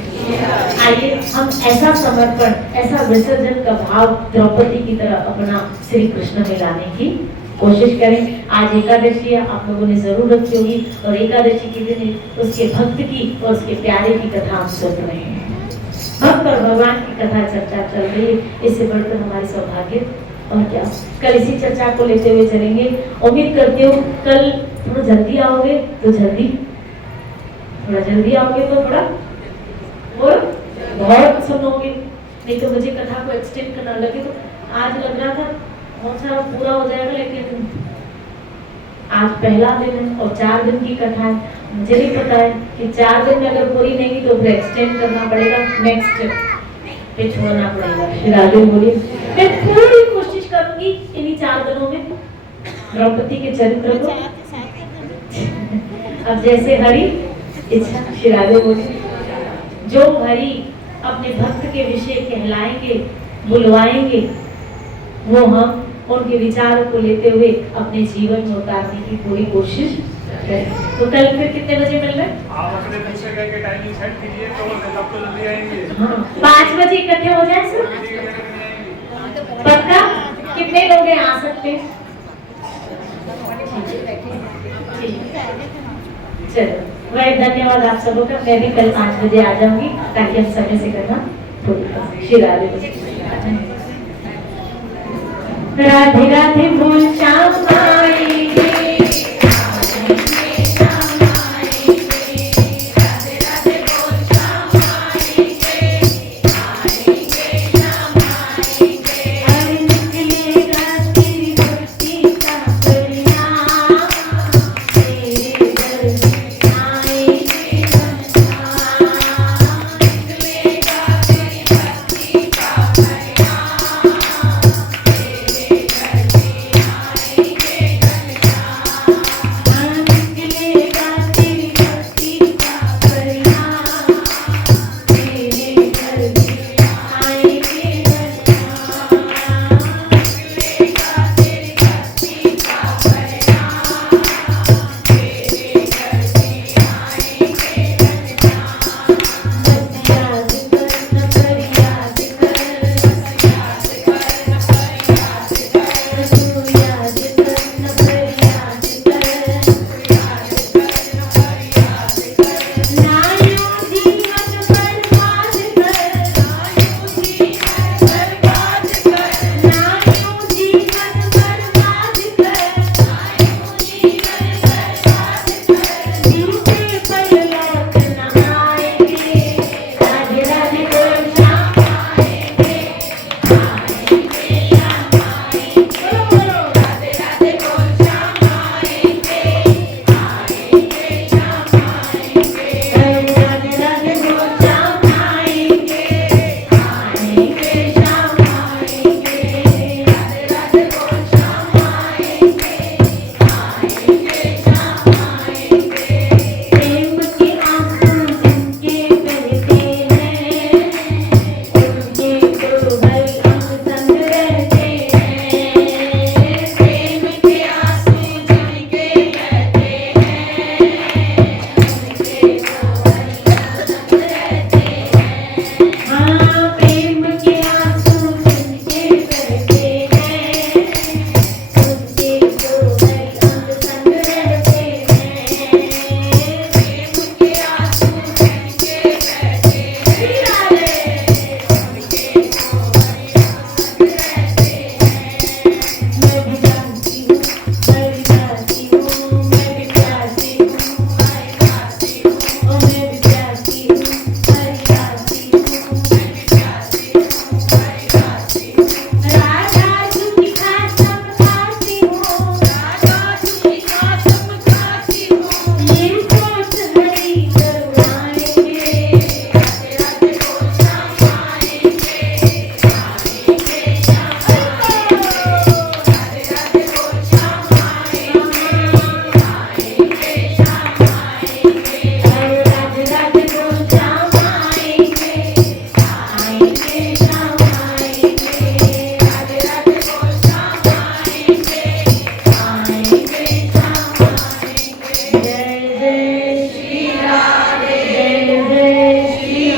आइए हम ऐसा समर्पण, ऐसा विसर्जन का भाव द्रौपदी की तरह अपना श्री कृष्ण में लाने की कोशिश करें। आज एकादशी है, आप लोगों ने जरूर रखी होगी, और एकादशी के दिन उसके भक्त की और उसके प्यारे की कथा हम सुन रहे हैं। भक्त और भगवान की कथा चर्चा चल रही है, इससे बढ़कर हमारे सौभाग्य और क्या। कल इसी चर्चा को लेते हुए चलेंगे। उम्मीद करती हूँ कल थोड़ा जल्दी आओगे तो जल्दी, थोड़ा जल्दी आओगे तो थोड़ा और बहुत सुनोगे, नहीं तो मुझे कथा को एक्सटेंड करना लगे। तो आज लग रहा था बहुत सारा पूरा हो जाएगा, लेकिन आज पहला दिन है और 4 दिन की कथा है। मुझे नहीं पता है कि 4 दिन में अगर पूरी नहीं तो फिर एक्सटेंड करना पड़ेगा, नेक्स्ट पे छोड़ना पड़ेगा। श्री राधे बोलिए। मैं पूरी कोशिश करूंगी इन्हीं 4 दिनों में द्रौपदी के चरित्र को, अब जैसे हरि इच्छा। श्री राधे बोलिए। जो हरि अपने भक्त के विषय कहलाएंगे, बुलवाएंगे, वो हम उनके विचारों को लेते हुए अपने जीवन में उतारने की पूरी कोशिश करें। तो कल फिर कितने बजे मिल रहे हैं? आप अपने दूसरे का के टाइमिंग सेट कीजिए तो तब तो जल्दी आएंगे। हाँ, 5 बजे इकट्ठे हो जाए सर। पक्का? कितने लोग हैं आ सकते? चलो, वह धन्यवाद आप सबों का। मैं भी कल 5 बजे आ जाऊंगी ताकि हम समय से करना पूरी करें। श्री राधे। राधे राधे बोल श्याम आई।